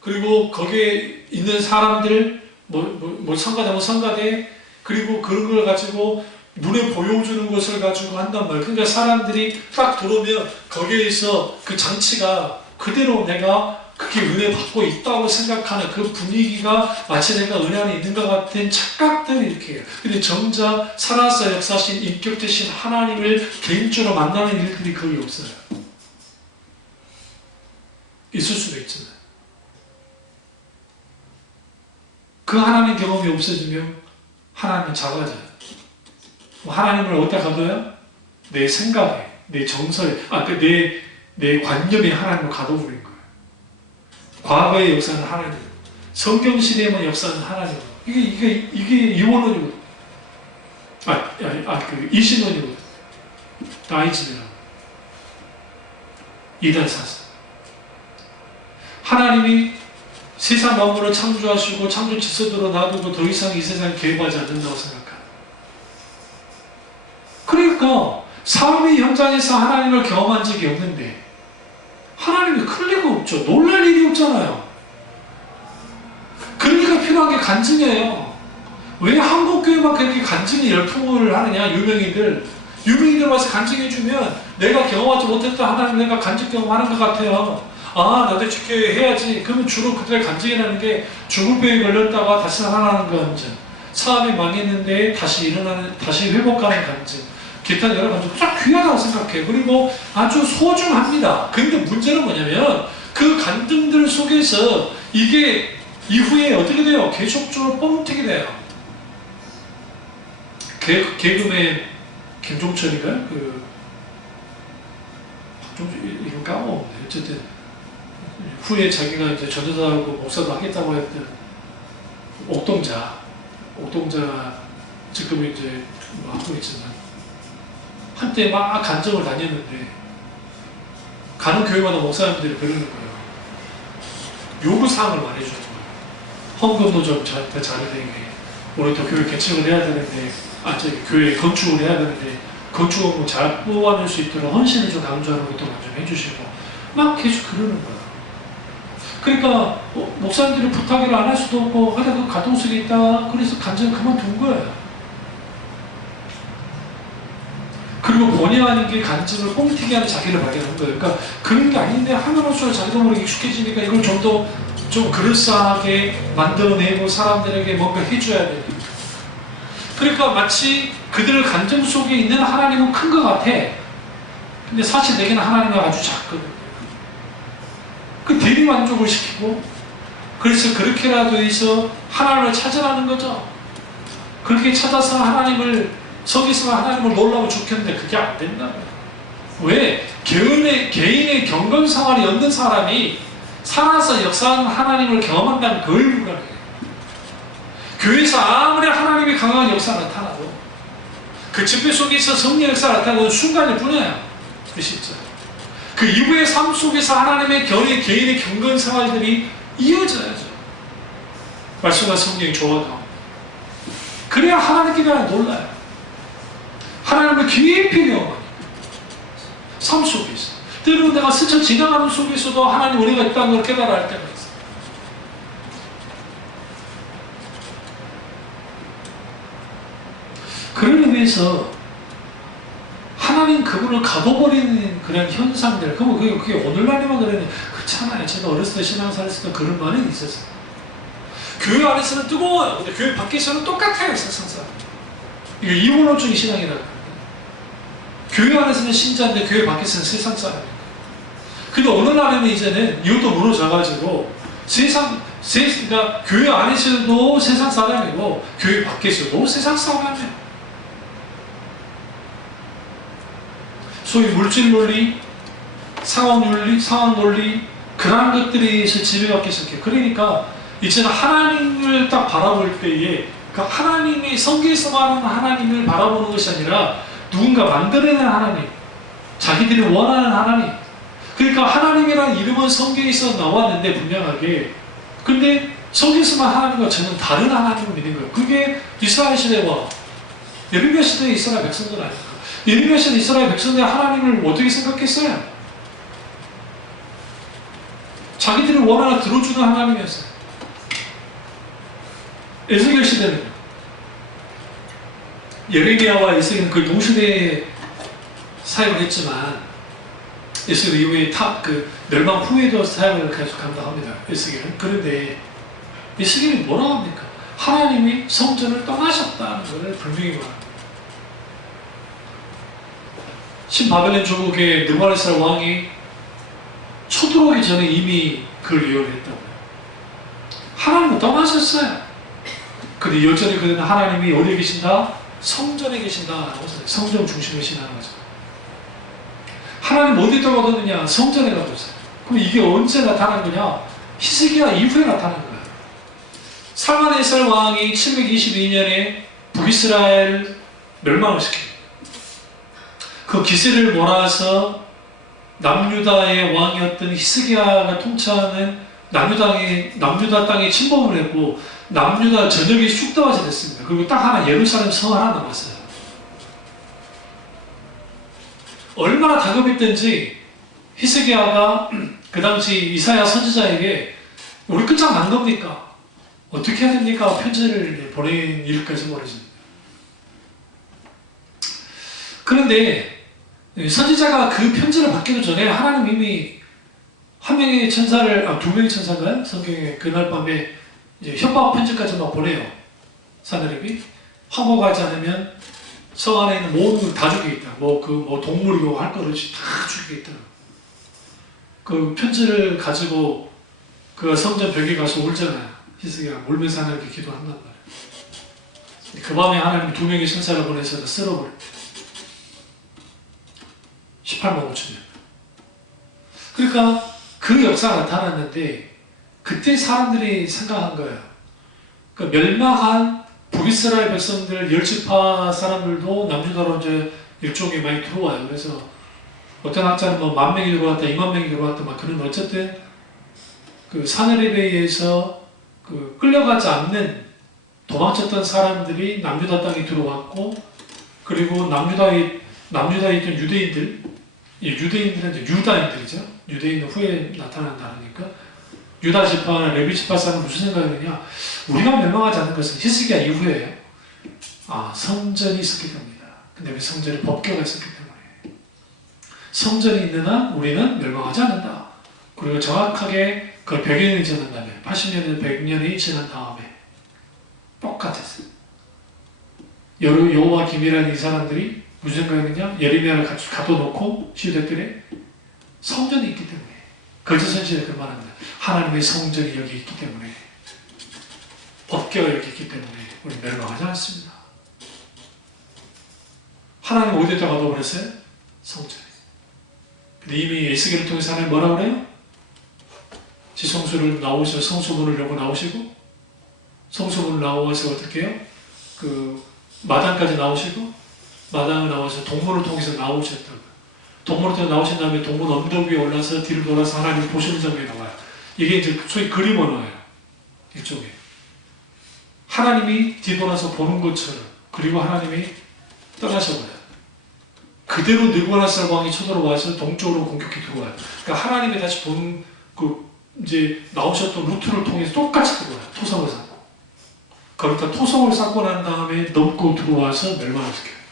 그리고 거기에 있는 사람들, 뭐 성가대, 성가대, 그리고 그런 걸 가지고 눈에 보여주는 것을 가지고 한단 말이에요. 그러니까 사람들이 딱 들어오면 거기에서 그 장치가 그대로 내가 그게 은혜 받고 있다고 생각하는 그 분위기가 마치 내가 은혜 안에 있는 것 같은 착각들이 이렇게 해요. 근데 정작 살아서 역사하신 인격되신 하나님을 개인적으로 만나는 일들이 거의 없어요. 있을 수도 있잖아요. 그 하나님 경험이 없어지면 하나님은 작아져요. 하나님을 어디다 가둬요? 내 생각에, 내 정서에, 내 관념에 하나님을 가둬버린 거예요. 과거의 역사는 하나님, 성경 시대에만 역사는 하나님. 이게 이원론이거든. 그 이신론이거든. 다이즘이라고. 이단 사상. 하나님이 세상 만물을 창조하시고 창조 질서대로 놔두고 더 이상 이 세상을 개입하지 않는다고 생각합니다. 그러니까 삶의 현장에서 하나님을 경험한 적이 없는데 하나님이 클 리가 없죠. 놀랄 일이 없잖아요. 그러니까 필요한 게 간증이에요. 왜 한국교회만 그렇게 간증이 열풍을 하느냐. 유명인들 와서 간증해주면 내가 경험하지 못했던 하나님 내가 간증 경험하는 것 같아요. 나도 지켜야 해야지. 그러면 주로 그들의 간증이라는 게 죽을 병에 걸렸다가 다시 살아나는 간증, 사업이 망했는데 다시 회복하는 간증, 기타 여러 가지 쫙 귀하다고 생각해요. 그리고 아주 소중합니다. 근데 문제는 뭐냐면 그 간증들 속에서 이게 이후에 어떻게 돼요? 계속적으로 뻥튀기 돼요. 개그맨 김종철인가요? 이거 까먹었네. 어쨌든 후에 자기가 이제 전도사하고 목사도 하겠다고 했던 옥동자 지금 이제 하고 있지만 한때 막 간증을 다녔는데 가는 교회마다 목사님들이 그러는 거예요. 요구사항을 말해주는 거예요. 헌금도 좀 저한테 잘해되게, 우리 또 교회 개척을 해야 되는데, 교회 건축을 해야 되는데 건축을 잘 뽑아낼 수 있도록 헌신을 좀 강조하는 것도 좀 해주시고 막 계속 그러는 거예요. 그러니까 목사님들이 부탁을 안 할 수도 없고 하다 그 가동 속에 있다. 그래서 간증을 그만둔 거예요. 그리고 본의 아니게 간증을 뻥튀기 하는 자기를 발견한 거예요. 그러니까 그런 게 아닌데 하면 할수록 자기도 모르게 익숙해지니까 이걸 좀 더 좀 그럴싸하게 만들어내고 사람들에게 뭔가 해줘야 되니까. 그러니까 마치 그들 간증 속에 있는 하나님은 큰 것 같아. 근데 사실 내게는 하나님은 아주 작거든. 그 대리 만족을 시키고, 그래서 그렇게라도 해서 하나님을 찾으라는 거죠. 그렇게 찾아서 하나님을, 거기서 하나님을 놀라고 죽겠는데 그게 안 된다고요. 왜? 개인의 경건생활이 없는 사람이 살아서 역사하는 하나님을 경험한다는 걸 불가능해요. 교회에서 아무리 하나님이 강한 역사가 나타나도 그 집회 속에서 성령 역사가 나타나는 순간일 뿐이에요. 그 시점. 그 이후의 삶 속에서 하나님의 개인의 경건생활들이 이어져야죠. 말씀과 성령이 조화가. 그래야 하나님께 대한 놀라요. 하나님을 깊이 경험하니까. 삶 속에서. 때로는 내가 스쳐 지나가는 속에서도 하나님 우리가 있다는 걸 깨달아 할 때가 있어요. 그런 의미에서 하나님 그분을 가둬버리는 그런 현상들, 그게 오늘날에만 그러는, 그렇잖아요. 제가 어렸을 때 신앙생활했을 때 그런 말이 있었어요. 교회 안에서는 뜨거워요. 근데 교회 밖에서는 똑같아요. 세상사. 이게 이원론적인 신앙이라고 합니다. 교회 안에서는 신자인데 교회 밖에서는 세상 사람이에요. 근데 오늘날에는 이제는 이것도 무너져가지고 그러니까 교회 안에서도 세상 사람이고 교회 밖에서도 세상 사람이에요. 소위 물질 논리, 상황 논리, 그러한 것들에 의해서 지배받기 시작해요. 그러니까 이제는 하나님을 딱 바라볼 때에 그 하나님이 성경에서 말하는 하나님을 바라보는 것이 아니라 누군가 만들어낸 하나님, 자기들이 원하는 하나님, 그러니까 하나님이라는 이름은 성경에서 나왔는데 분명하게, 근데 성경에서만 하나님과 전혀 다른 하나님을 믿는 거예요. 그게 이스라엘 시대와 예레미야 시대의 이스라엘 백성들 아닙니까? 예레미야 시대 이스라엘 백성들 하나님을 어떻게 생각했어요? 자기들이 원하나 들어주는 하나님이었어요. 에스겔 시대는 예레미야와 에스겔은 그 동시대에 사역을 했지만 에스겔 이후에 멸망 후에도 사역을 계속 감당합니다. 에스겔은. 그런데 에스겔이 뭐라고 합니까? 하나님이 성전을 떠나셨다는 것을 분명히 말합니다. 신바벨론 조국의 느부갓네살 왕이 쳐들어오기 전에 이미 그걸 예언했다고요. 하나님은 떠나셨어요. 근데 여전히 그는 하나님이 어디에 계신다? 성전에 계신다라고 했어요. 성전 중심에 신하는 거죠. 하나님 어디에 떨어졌느냐? 성전에 가고 있어요. 그럼 이게 언제 나타난 거냐? 히스기야 이후에 나타난 거예요. 살만에살 왕이 722년에 북이스라엘 멸망을 시킵니다. 그 기세를 몰아서 남유다의 왕이었던 히스기야가 통치하는 남유다 땅에 침범을 했고 남유다 전역이 쑥대밭이 됐습니다. 그리고 딱 하나 예루살렘 성 하나 남았어요. 얼마나 다급했던지 히스기야가 그 당시 이사야 선지자에게 우리 끝장난 겁니까? 어떻게 해야 됩니까? 편지를 보낸 일까지 벌어집니다. 그런데 선지자가 그 편지를 받기도 전에 하나님 이미 한 명의 천사를, 두 명의 천사가 성경에 그날 밤에 이제 협박 편지까지 막 보내요. 사내립이 항복하지 않으면 성 안에 있는 모든 걸 다 죽이겠다. 동물이고 할 거를 다 죽이겠다. 그 편지를 가지고 그 성전 벽에 가서 울잖아요. 히스기야가 울면서 하나님께 기도한단 말이에요. 그 밤에 하나님이 두 명의 천사를 보내서 쓸어버려요. 18만 5천 년. 그러니까 그 역사가 나타났는데 그때 사람들이 생각한 거예요. 그러니까 멸망한 북이스라엘 백성들 열지파 사람들도 남유다로 이제 일종의 많이 들어와요. 그래서 어떤 학자는 10,000명이 들어왔다, 20,000명이 들어왔다, 막 그런 어쨌든 그 사내립에 의해서 그 끌려가지 않는 도망쳤던 사람들이 남유다 땅에 들어왔고, 그리고 남유다에 있던 유대인들, 유대인들은 이제 유다인들이죠. 유대인은 후에 나타난다 그러니까 유다 지파나 레위 지파 사람은 무슨 생각이냐? 우리가 멸망하지 않는 것은 히스기야 이후에요. 성전이 있었기 때문이다. 근데 그 성전에 법궤가 있었기 때문에 성전이 있는 한 우리는 멸망하지 않는다. 그리고 정확하게 그 100년이 지난 다음에 80년에서 100년이 지난 다음에 똑같았어요. 여호와 기밀한 이 사람들이 무슨 생각이냐? 예레미야를 가둬놓고 시대들에 성전이 있기 때문에 거짓 선지자가 그 말합니다. 하나님의 성전이 여기 있기 때문에 법궤가 여기 있기 때문에 우리 멸망하지 않습니다. 하나님 어디에다 가둬버렸어요? 성전에. 근데 이미 에스겔을 통해서 하나님 뭐라고 그래요? 지성소를 나오셔서 성소문을 열고 나오시고 성소문을 나와서 어떻게 해요? 그 마당까지 나오시고 마당을 나와서 동문을 통해서 나오셨다고. 동문을 통해서 나오신 다음에 동문 언덕 위에 올라서 뒤를 돌아서 하나님 보시는 장면이 나와요. 이게 이제 소위 그림 언어예요. 이쪽에. 하나님이 뒤돌아서 보는 것처럼. 그리고 하나님이 떠나셔버려요. 그대로 느부갓네살 왕이 쳐들어와서 동쪽으로 공격해 들어와요. 그러니까 하나님이 다시 본 이제 나오셨던 루트를 통해서 똑같이 들어와요. 토성을 쌓고. 거기다 토성을 쌓고 난 다음에 넘고 들어와서 멸망을 시켜요.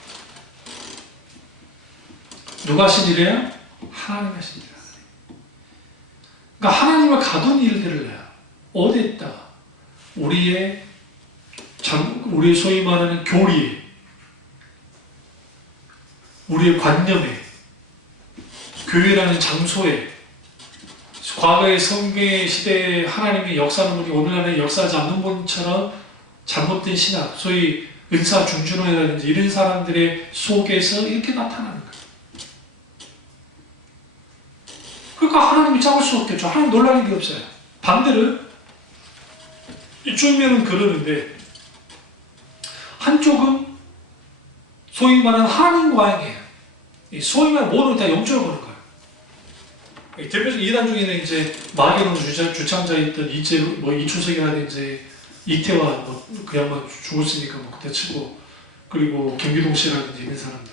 누가 하신 일이에요? 하나님 하신 일이에요. 그러니까 하나님을 가둔 일들을 해요. 어디에다? 우리의 소위 말하는 교리에, 우리의 관념에, 교회라는 장소에, 과거의 성경의 시대에 하나님의 역사하는 분이 오늘날의 역사하지 않는 분처럼 잘못된 신학, 소위 은사 중준호라든지 이런 사람들의 속에서 이렇게 나타나는 거예요. 그러니까 하나님이 잡을 수 없겠죠. 하나님 놀라는 게 없어요. 반대로 이쪽 면은 그러는데 한쪽은 소위 말하는 하나님과잉이에요. 소위 말하는 모든 다 영적으로 보는 거예요. 대표적 이단 중에는 이제 마계동 주창자였던 이춘석이라든지 이태환 그 양반 죽었으니까 그때 치고, 그리고 경기동 씨라든지 이런 사람들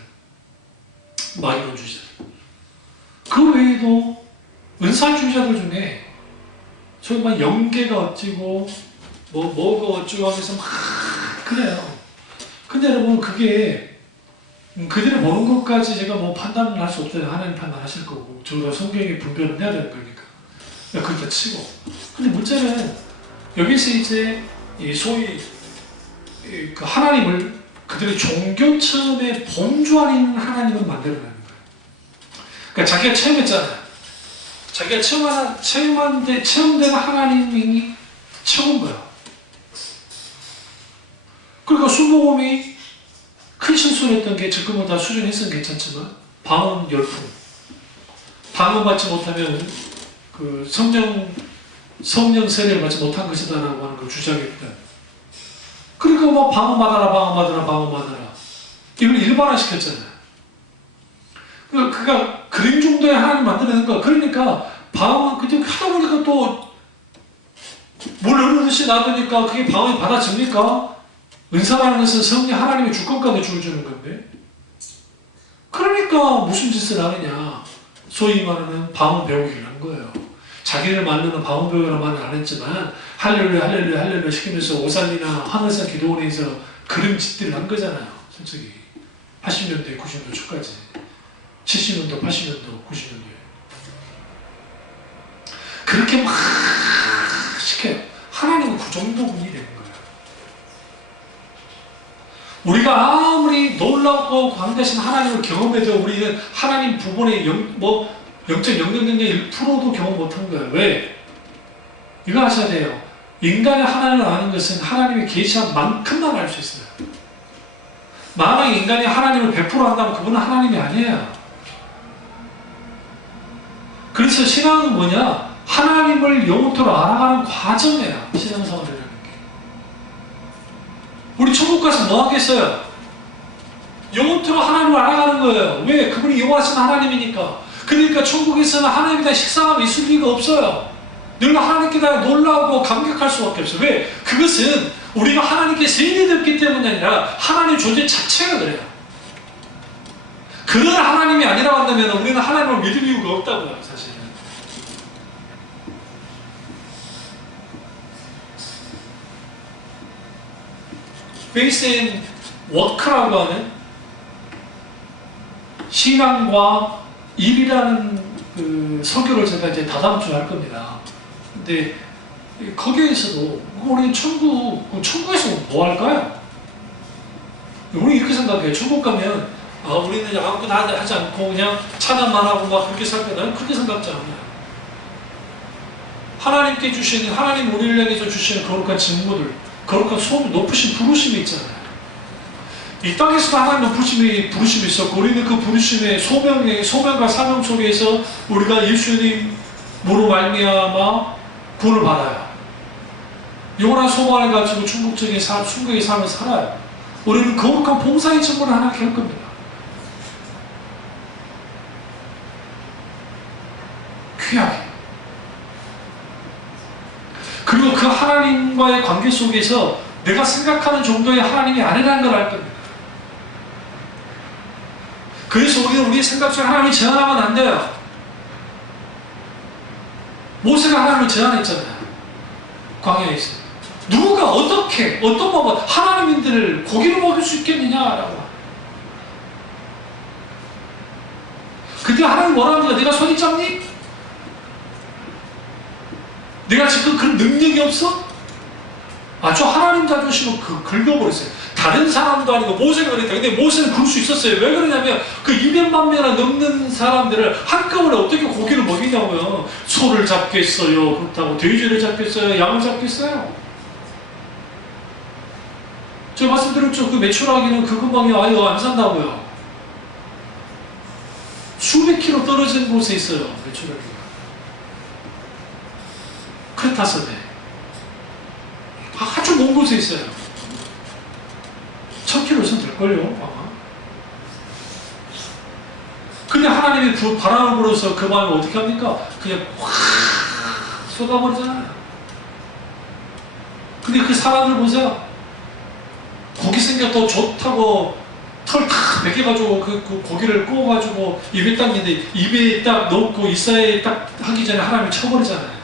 마계동 주자. 그 외에도 은사주의자들 중에 정말 영계가 어찌고 뭐가 어쩌고 하면서 막 그래요. 근데 여러분 그게 그들이 보는 것까지 제가 판단을 할 수 없다면 하나님 판단하실 거고 저희가 성경에 분별을 해야 되는 거니까 그렇다 치고. 근데 문제는 여기서 이제 소위 그 하나님을 그들의 종교처음에 범주 안에 있는 하나님을 만들어내는 거예요. 그러니까 자기가 체험했잖아요. 자기가 체험된 하나님이 최고인 거야. 그러니까 순복음이 큰 실수를 했던 게 지금은 다 수준이 있으면 괜찮지만 방언 열풍, 방언 받지 못하면 그 성령 세례를 받지 못한 것이다라고 하는 걸 주장했다. 그러니까 막 방언 받아라 이걸 일반화시켰잖아요. 그러니까 그림 정도의 하나님 만들어낸 거야. 그러니까 방언 그때 하다 보니까 또 물 흐르듯이 놔두니까 그게 방언이 받아집니까? 은사라는 것은 성령 하나님의 주권까지 주어주는 건데, 그러니까 무슨 짓을 하느냐, 소위 말하는 방언 배우기를 한 거예요. 자기를 만드는 방언 배우기란 말은 안 했지만 할렐루야 시키면서 오살리나 하늘산 기도원에서 그런 짓들을 한 거잖아요. 솔직히 80년대 90년도 초까지 70년도 80년도 90년도에 그렇게 막 시켜요. 하나님은 그 정도 분이 되는 거예요. 우리가 아무리 놀랍고 광대하신 하나님을 경험해도 우리는 하나님 부분의 0.0001%도 경험 못한 거예요. 왜? 이거 아셔야 돼요. 인간의 하나님을 아는 것은 하나님이 계시한 만큼만 알 수 있어요. 만약 인간이 하나님을 100% 한다면 그분은 하나님이 아니에요. 그래서 신앙은 뭐냐? 하나님을 영원토록 알아가는 과정이에요. 신앙생활이라는 게. 우리 천국 가서 뭐 하겠어요? 영원토록 하나님을 알아가는 거예요. 왜? 그분이 영원하신 하나님이니까. 그러니까 천국에서는 하나님에 대한 식상함이 있을 리가 없어요. 늘 하나님께 대해 놀라고 감격할 수밖에 없어요. 왜? 그것은 우리가 하나님께 세뇌되었기 때문이 아니라 하나님 존재 자체가 그래요. 그런 하나님이 아니라고 한다면 우리는 하나님을 믿을 이유가 없다고요. 사실은. 페이스 앤 워크라고 하는 신앙과 일이라는 그 설교를 제가 이제 다다음 주에 할 겁니다. 근데 거기에서도 우리 천국에서 뭐 할까요? 우리 이렇게 생각해요. 천국 가면 우리는 아무것도 하지 않고 그냥 찬양만 하고 막 그렇게 살 거다. 그렇게 생각하지 않아요. 하나님께 주시는, 하나님 우리를 향해서 주시는 거룩한 직무들, 거룩한 소원, 높으신 부르심이 있잖아요. 이 땅에서도 하나님 부르심이 있었고, 우리는 그 부르심의 소명과 사명 속에서 우리가 예수님으로 말미암아 구원을 받아요. 영원한 소망을 가지고 충국적인 순국의 삶을 살아요. 우리는 거룩한 봉사의 직무를 하나님께 할 겁니다. 귀하게. 그리고 그 하나님과의 관계 속에서 내가 생각하는 정도의 하나님이 아니라는 걸 알 겁니다. 그래서 우리는 우리의 생각 중에 하나님을 제한하면 안 돼요. 모세가 하나님을 제한했잖아요. 광야에서. 누가 어떻게, 어떤 방법, 하나님인들을 고기를 먹일 수 있겠느냐라고. 그때 하나님 뭐라 합니까? 내가 손이 짧니? 내가 지금 그런 능력이 없어? 저 하나님 자존심을 긁어버렸어요. 다른 사람도 아니고 모세가 그랬다. 근데 모세는 그럴 수 있었어요. 왜 그러냐면 그 200만 명이나 넘는 사람들을 한꺼번에 어떻게 고기를 먹이냐고요. 소를 잡겠어요. 그렇다고 돼지를 잡겠어요. 양을 잡겠어요. 제가 말씀드렸죠. 그 메추라기는 그 근방에 아예 안 산다고요. 수백 킬로 떨어진 곳에 있어요. 메추라기가. 크레타섬에. 아주 먼 곳에 있어요. 1000km쯤 될걸요, 아마. 근데 근데 하나님이 그 바람을 불어서 그 마음을 어떻게 합니까? 그냥 확 쏟아버리잖아요. 근데 그 사람들 보세요. 고기 생겨 더 좋다고 털 탁 벗겨가지고 그 고기를 구워가지고 입에 딱 있는데 입에 딱 넣고 이사에 딱 하기 전에 하나님이 쳐버리잖아요.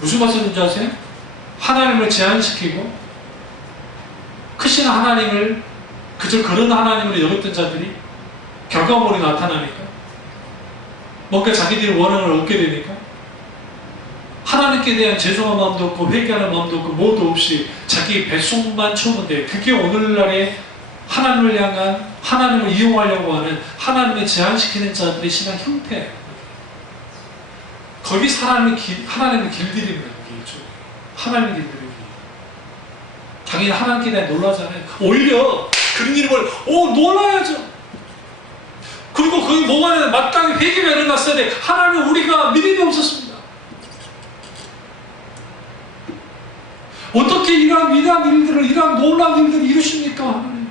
무슨 말씀인지 아세요? 하나님을 제한시키고 크신 하나님을 그저 그런 하나님으로 여겼던 자들이 결과물이 나타나니까 뭔가 자기들이 원함을 얻게 되니까 하나님께 대한 죄송한 마음도 없고 회개하는 마음도 없고 뭐도 없이 자기 배속만 채우면 돼요. 그게 오늘날의 하나님을 향한 하나님을 이용하려고 하는 하나님을 제한시키는 자들의 신앙 형태예요. 거기서 하나님을 길들이는 거예요. 하나님의 길들이기. 당연히 하나님께 대해 놀라잖아요. 오히려 그런 일을 놀라야죠. 그리고 거기 뭐가 있냐, 마땅히 회개가 일어났어야 돼. 하나님, 우리가 믿음이 없었습니다. 어떻게 이러한 위대한 일들을, 이러한 놀라운 일들을 이루십니까? 하나님,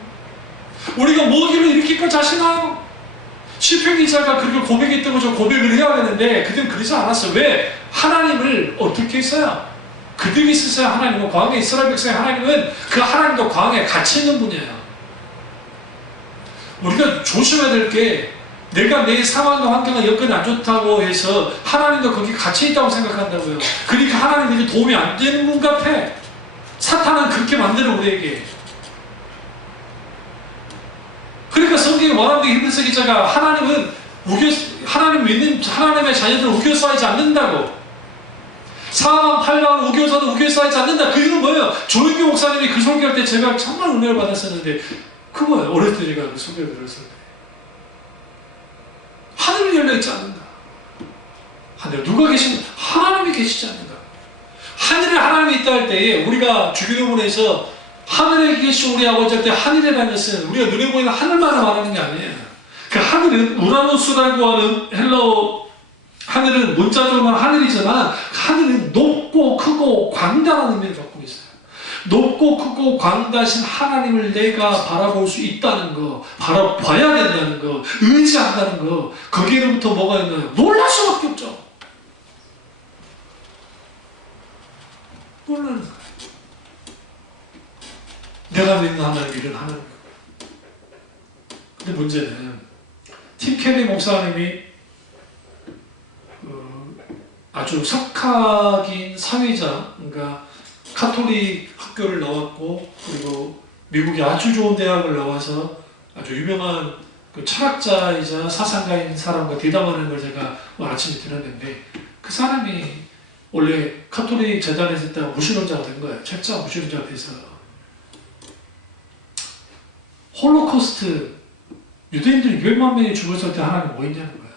우리가 뭐길래 이렇게까지 하시나요? 시편 기자가 그렇게 고백했던 거죠. 고백을 해야 되는데 그들은 그러지 않았어요. 왜? 하나님을 어떻게 했어요? 그들이 있으세요. 하나님은 광야에 이스라엘 백성의 하나님은 그 하나님도 광야에 갇혀 있는 분이에요. 우리가 조심해야 될 게, 내가 내 상황과 환경과 여건이 안 좋다고 해서 하나님도 거기 갇혀 있다고 생각한다고요. 그러니까 하나님에게 도움이 안 되는 분 같아. 사탄은 그렇게 만드는 우리에게. 그러니까 성경에 말하는 게 히브리서 기자가 하나님 믿는 하나님의 자녀들은 우겨 쌓이지 않는다고. 사망, 팔랑, 우겨서도 우겨 쌓이지 않는다. 그 이유는 뭐예요? 조은교 목사님이 그 설교할 때 제가 정말 은혜를 받았었는데, 그거예요. 어렸을 때 제가 그 설교 들었을 때. 하늘이 열려있지 않는다. 하늘, 누가 계시는? 하나님이 계시지 않는다. 하늘에 하나님이 있다 할 때에, 우리가 주기도문에서 하늘에 계신 우리 아버지 할 때 하늘이라는 것은 우리가 눈에 보이는 하늘만을 말하는 게 아니에요. 그 하늘은 우라노스라고 하는 헬라어, 하늘은 문자적으로는 하늘이지만 하늘은 높고 크고 광대한 의미를 갖고 있어요. 높고 크고 광대하신 하나님을 내가 바라볼 수 있다는 거, 바라봐야 된다는 거, 의지한다는 거, 거기에부터 뭐가 있나요? 놀랄 수밖에 없죠. 놀라는 거예요. 내가 믿는 하나님, 이런 하나님. 근데 문제는 팀 켈리 목사님이 아주 석학인 사회자, 그러니까 카톨릭 학교를 나왔고, 그리고 미국의 아주 좋은 대학을 나와서 아주 유명한 그 철학자이자 사상가인 사람과 대담하는 걸 제가 오늘 아침에 들었는데, 그 사람이 원래 카톨릭 재단에서 있다가 무신론자가 된 거예요. 철자 무신론자가 돼서. 홀로코스트, 유대인들이 600만 명이 죽었을 때 하나님 뭐 있냐는 거야.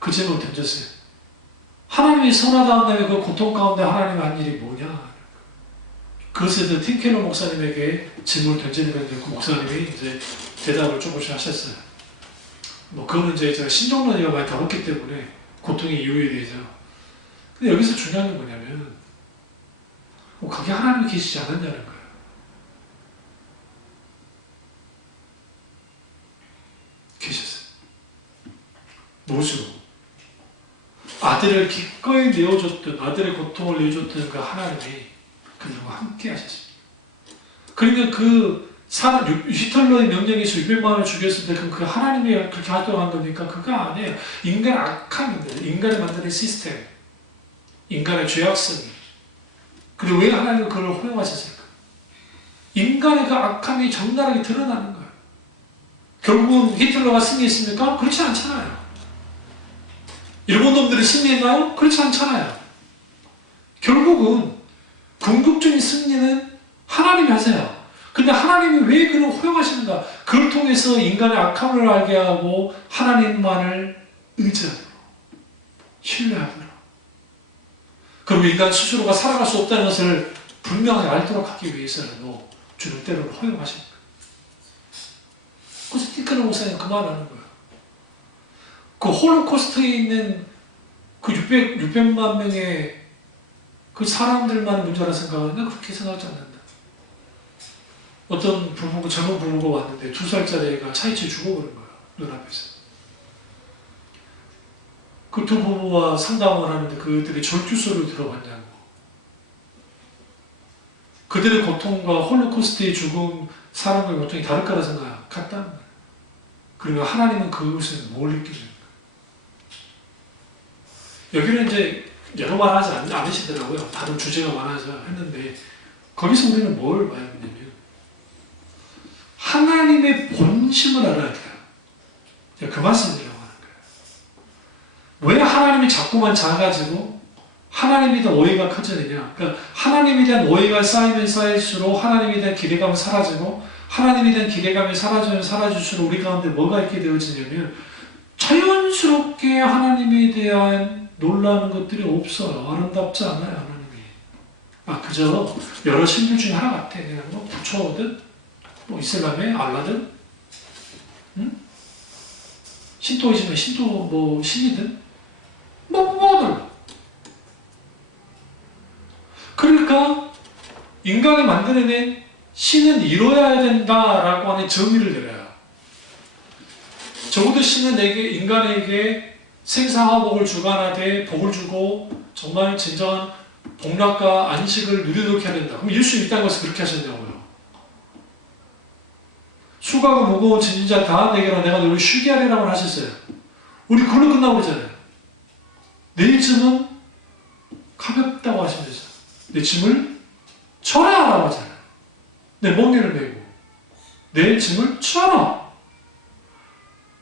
그 질문을 던졌어요. 하나님이 선하다는 다음에 그 고통 가운데 하나님이 한 일이 뭐냐? 그것에 대해서 팀켈러 목사님에게 질문을 던지는 건데, 그 목사님이 이제 대답을 조금씩 하셨어요. 뭐, 그거는 이제 제가 신종론이가 많이 다뤘기 때문에 고통의 이유에 대해서. 근데 여기서 중요한 게 뭐냐면, 그게 하나님이 계시지 않았냐는 거예요. 계셨어요. 무엇으로? 아들을 기꺼이 내어줬던, 아들의 고통을 내어줬던 그 하나님이 그들과 함께 하셨습니다. 그러니까 그 사람, 히틀러의 명령에서 600만을 죽였을 때 그 하나님이 그렇게 활동한 겁니까? 그거 아니에요. 인간 악한 분들, 인간을 만드는 시스템, 인간의 죄악성이. 그리고 왜 하나님은 그걸 허용하셨을까? 인간의 그 악함이 적나라하게 드러나는 거예요. 결국은 히틀러가 승리했습니까? 그렇지 않잖아요. 일본 놈들이 승리했나요? 그렇지 않잖아요. 결국은 궁극적인 승리는 하나님이 하세요. 근데 하나님이 왜 그걸 허용하시는가? 그걸 통해서 인간의 악함을 알게 하고 하나님만을 의지하도록, 신뢰하도록, 그리고 인간 스스로가 살아갈 수 없다는 것을 분명하게 알도록 하기 위해서라도 주는 때로는 허용하십니다. 그래서 티크너 목사님 그 말을 하는 거예요. 그 홀로코스트에 있는 그 600만 명의 그 사람들만의 문제라 생각하는데 그렇게 생각하지 않는다. 어떤 부부가, 젊은 부부가 왔는데 2살짜리 애가 차이치 죽어버린 거예요. 눈앞에서. 그 두 부부와 상담을 하는데 그들이 절규소를 들어봤냐고. 그들의 고통과 홀로코스트의 죽음, 사람의 고통이 다를 거라 생각했다는 거예요. 그러면 하나님은 그것을 뭘 느끼는 거예요? 여기는 이제 여러 말 하지 않으시더라고요. 다른 주제가 많아서 했는데, 거기서 우리는 뭘 봐야 되냐면, 하나님의 본심을 알아야 돼요. 그 말씀이라고 하는 거예요. 왜 하나님이 자꾸만 작아지고 하나님에 대한 오해가 커지느냐. 그러니까 하나님에 대한 오해가 쌓이면 쌓일수록 하나님에 대한 기대감은 사라지고, 하나님에 대한 기대감이 사라지면 사라질수록 우리 가운데 뭐가 있게 되어지냐면 자연스럽게 하나님에 대한 놀라는 것들이 없어요. 아름답지 않아요, 하나님이. 그저 여러 신들 중에 하나 같아. 그냥 뭐 부처든 뭐 이슬람의 알라든, 신도이즘의 신도 뭐 신이든 뭐들. 그러니까 인간이 만들어낸 신은 이뤄야 된다라고 하는 정의를 내려요. 적어도 신은 인간에게 생사화복을 주관하되 복을 주고 정말 진정한 복락과 안식을 누리도록 해야 된다. 그럼 예수님이 이 땅에 와서 그렇게 하셨냐고요. 수고하고 무거운 짐진 자 다 내게로 내가 너를 쉬게 하리라고 하셨어요. 우리 그걸로 끝나고 그러잖아요. 내 짐은 가볍다고 하시면서 내 짐을 져라 라고 하잖아요. 내 멍에를 메고 내 짐을 져라.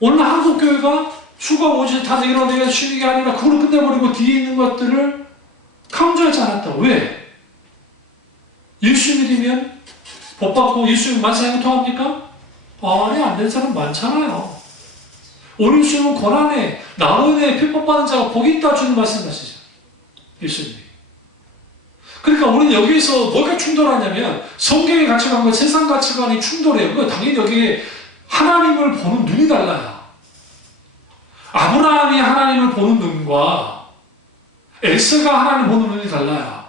오늘 한국교회가 수고하고 오직 다 내게로 내가 쉬게 하리라 그걸로 끝내버리고 뒤에 있는 것들을 강조하지 않았다. 왜? 예수 믿으면 복 받고 예수 만사형을 통합니까? 아니, 안 된 사람 많잖아요. 오늘 예수님은 고난에 나로 인해 핍박받는 자가 복이 있다 주는 말씀하시죠. 예수님이. 그러니까 우리는 여기서 뭐가 충돌하냐면 성경의 가치관과 세상 가치관이 충돌해요. 그거 당연히 여기에 하나님을 보는 눈이 달라요. 아브라함이 하나님을 보는 눈과 에서가 하나님을 보는 눈이 달라요.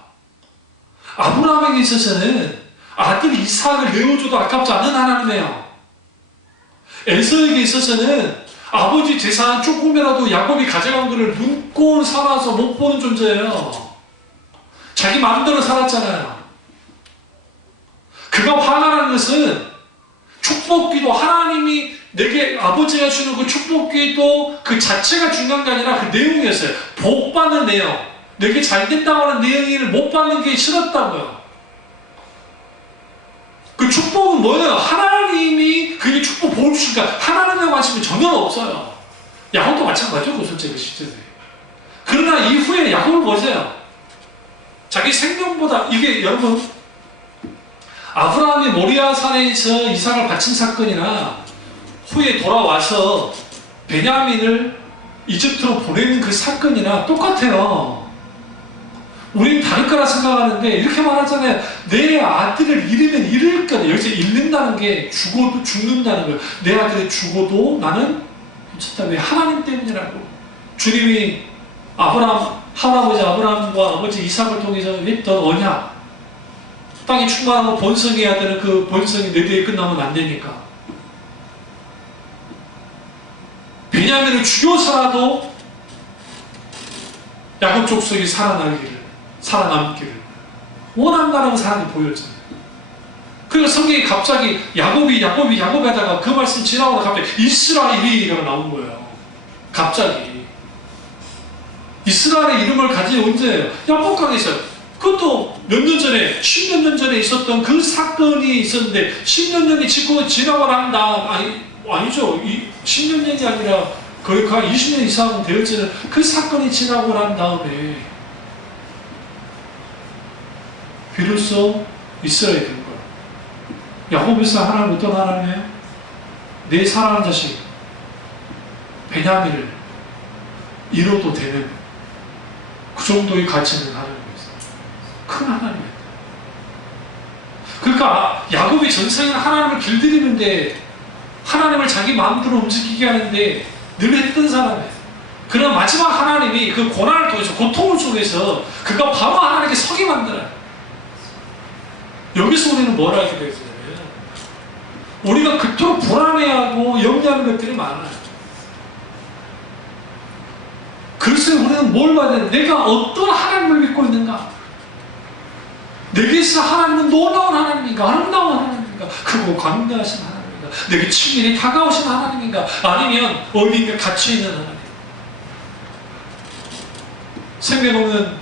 아브라함에게 있어서는 아들 이삭을 내어줘도 아깝지 않는 하나님이에요. 에서에게 있어서는 아버지 재산 조금이라도 야곱이 가져간 것을 눈꼴 살아서 못 보는 존재예요. 자기 마음대로 살았잖아요. 그가 화가 나는 것은 축복기도 하나님이 내게 아버지가 주는 그 축복기도 그 자체가 중요한 게 아니라 그 내용이었어요. 복 받는 내용. 내게 잘 된다고 하는 내용을 못 받는 게 싫었다고요. 그 축복은 뭐예요? 하나님이 그게 축복 복을 주시니까 하나님의 관심이 전혀 없어요. 야곱도 마찬가지고 솔직히 실제로. 그러나 이후에 야곱을 보세요. 자기 생명보다 이게 여러분 아브라함이 모리아 산에서 이삭을 바친 사건이나 후에 돌아와서 베냐민을 이집트로 보내는 그 사건이나 똑같아요. 우리는 다를 거라 생각하는데 이렇게 말하잖아요. 내 아들을 잃으면 잃을 거다. 여기서 잃는다는 게 죽어도 죽는다는 거예요. 내 아들이 죽어도 나는 괜찮다. 왜? 하나님 때문이라고. 주님이 할아버지 아브라함과 아버지 이삭을 통해서 했던 언약, 땅이 충만하고 번성해야 되는 그 번성이 내 뒤에 끝나면 안 되니까. 베냐민을 죽여서라도 야곱 족속이 살아남기를 원한다라고 사람이 보였잖아요. 그러니까 성경이 갑자기 야곱이 하다가 그 말씀 지나고 갑자기 이스라엘이라고 나온 거예요. 갑자기. 이스라엘의 이름을 가진 언제예요? 야곱강에 있어요. 그것도 몇 년 전에, 10몇 년 전에 있었던 그 사건이 있었는데 10몇 년이 지나고 난 아니죠. 10몇 년이 아니라 거의 20년 이상 되어지는 그 사건이 지나고 난 다음에 비로소 이스라엘이 된 거예요. 야곱에서 하나님 어떤 하나님이에요? 내 사랑하는 자식 베냐민을 잃어도 되는 그 정도의 가치는 하나님이었어요. 큰 하나님이에요. 그러니까 야곱이 전생에 하나님을 길들이는데 하나님을 자기 마음대로 움직이게 하는데 늘 했던 사람이에요. 그러나 마지막 하나님이 그 고난을 통해서 고통을 속에서 그가 바로 하나님께 서게 만들어요. 여기서 우리는 뭘 알게 되겠냐면 우리가 그토록 불안해하고 염려하는 것들이 많아요. 그래서 우리는 뭘 봐야 돼? 내가 어떤 하나님을 믿고 있는가? 내게서 하나님은 놀라운 하나님인가? 아름다운 하나님인가? 크고 광대하신 하나님인가? 내게 친밀히 다가오신 하나님인가? 아니면 어디인가 갇혀있는 하나님? 생명은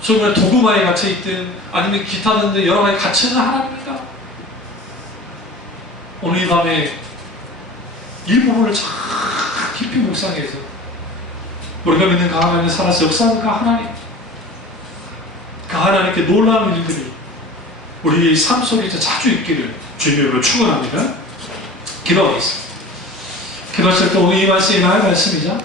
정말 도구마에 갇혀있든 아니면 기타 등등 여러 가지 갇혀있는 하나님인가? 오늘 이 밤에 이 부분을 참 깊이 묵상해서 우리가 믿는 그 하나님 살아서 역사하는 그 하나님, 그 하나님께 놀라운 일들이 우리 삶 속에 자주 있기를 주님으로 축원합니다. 기도하겠습니다. 기도하실 때 오늘 이 말씀이 나의 말씀이죠.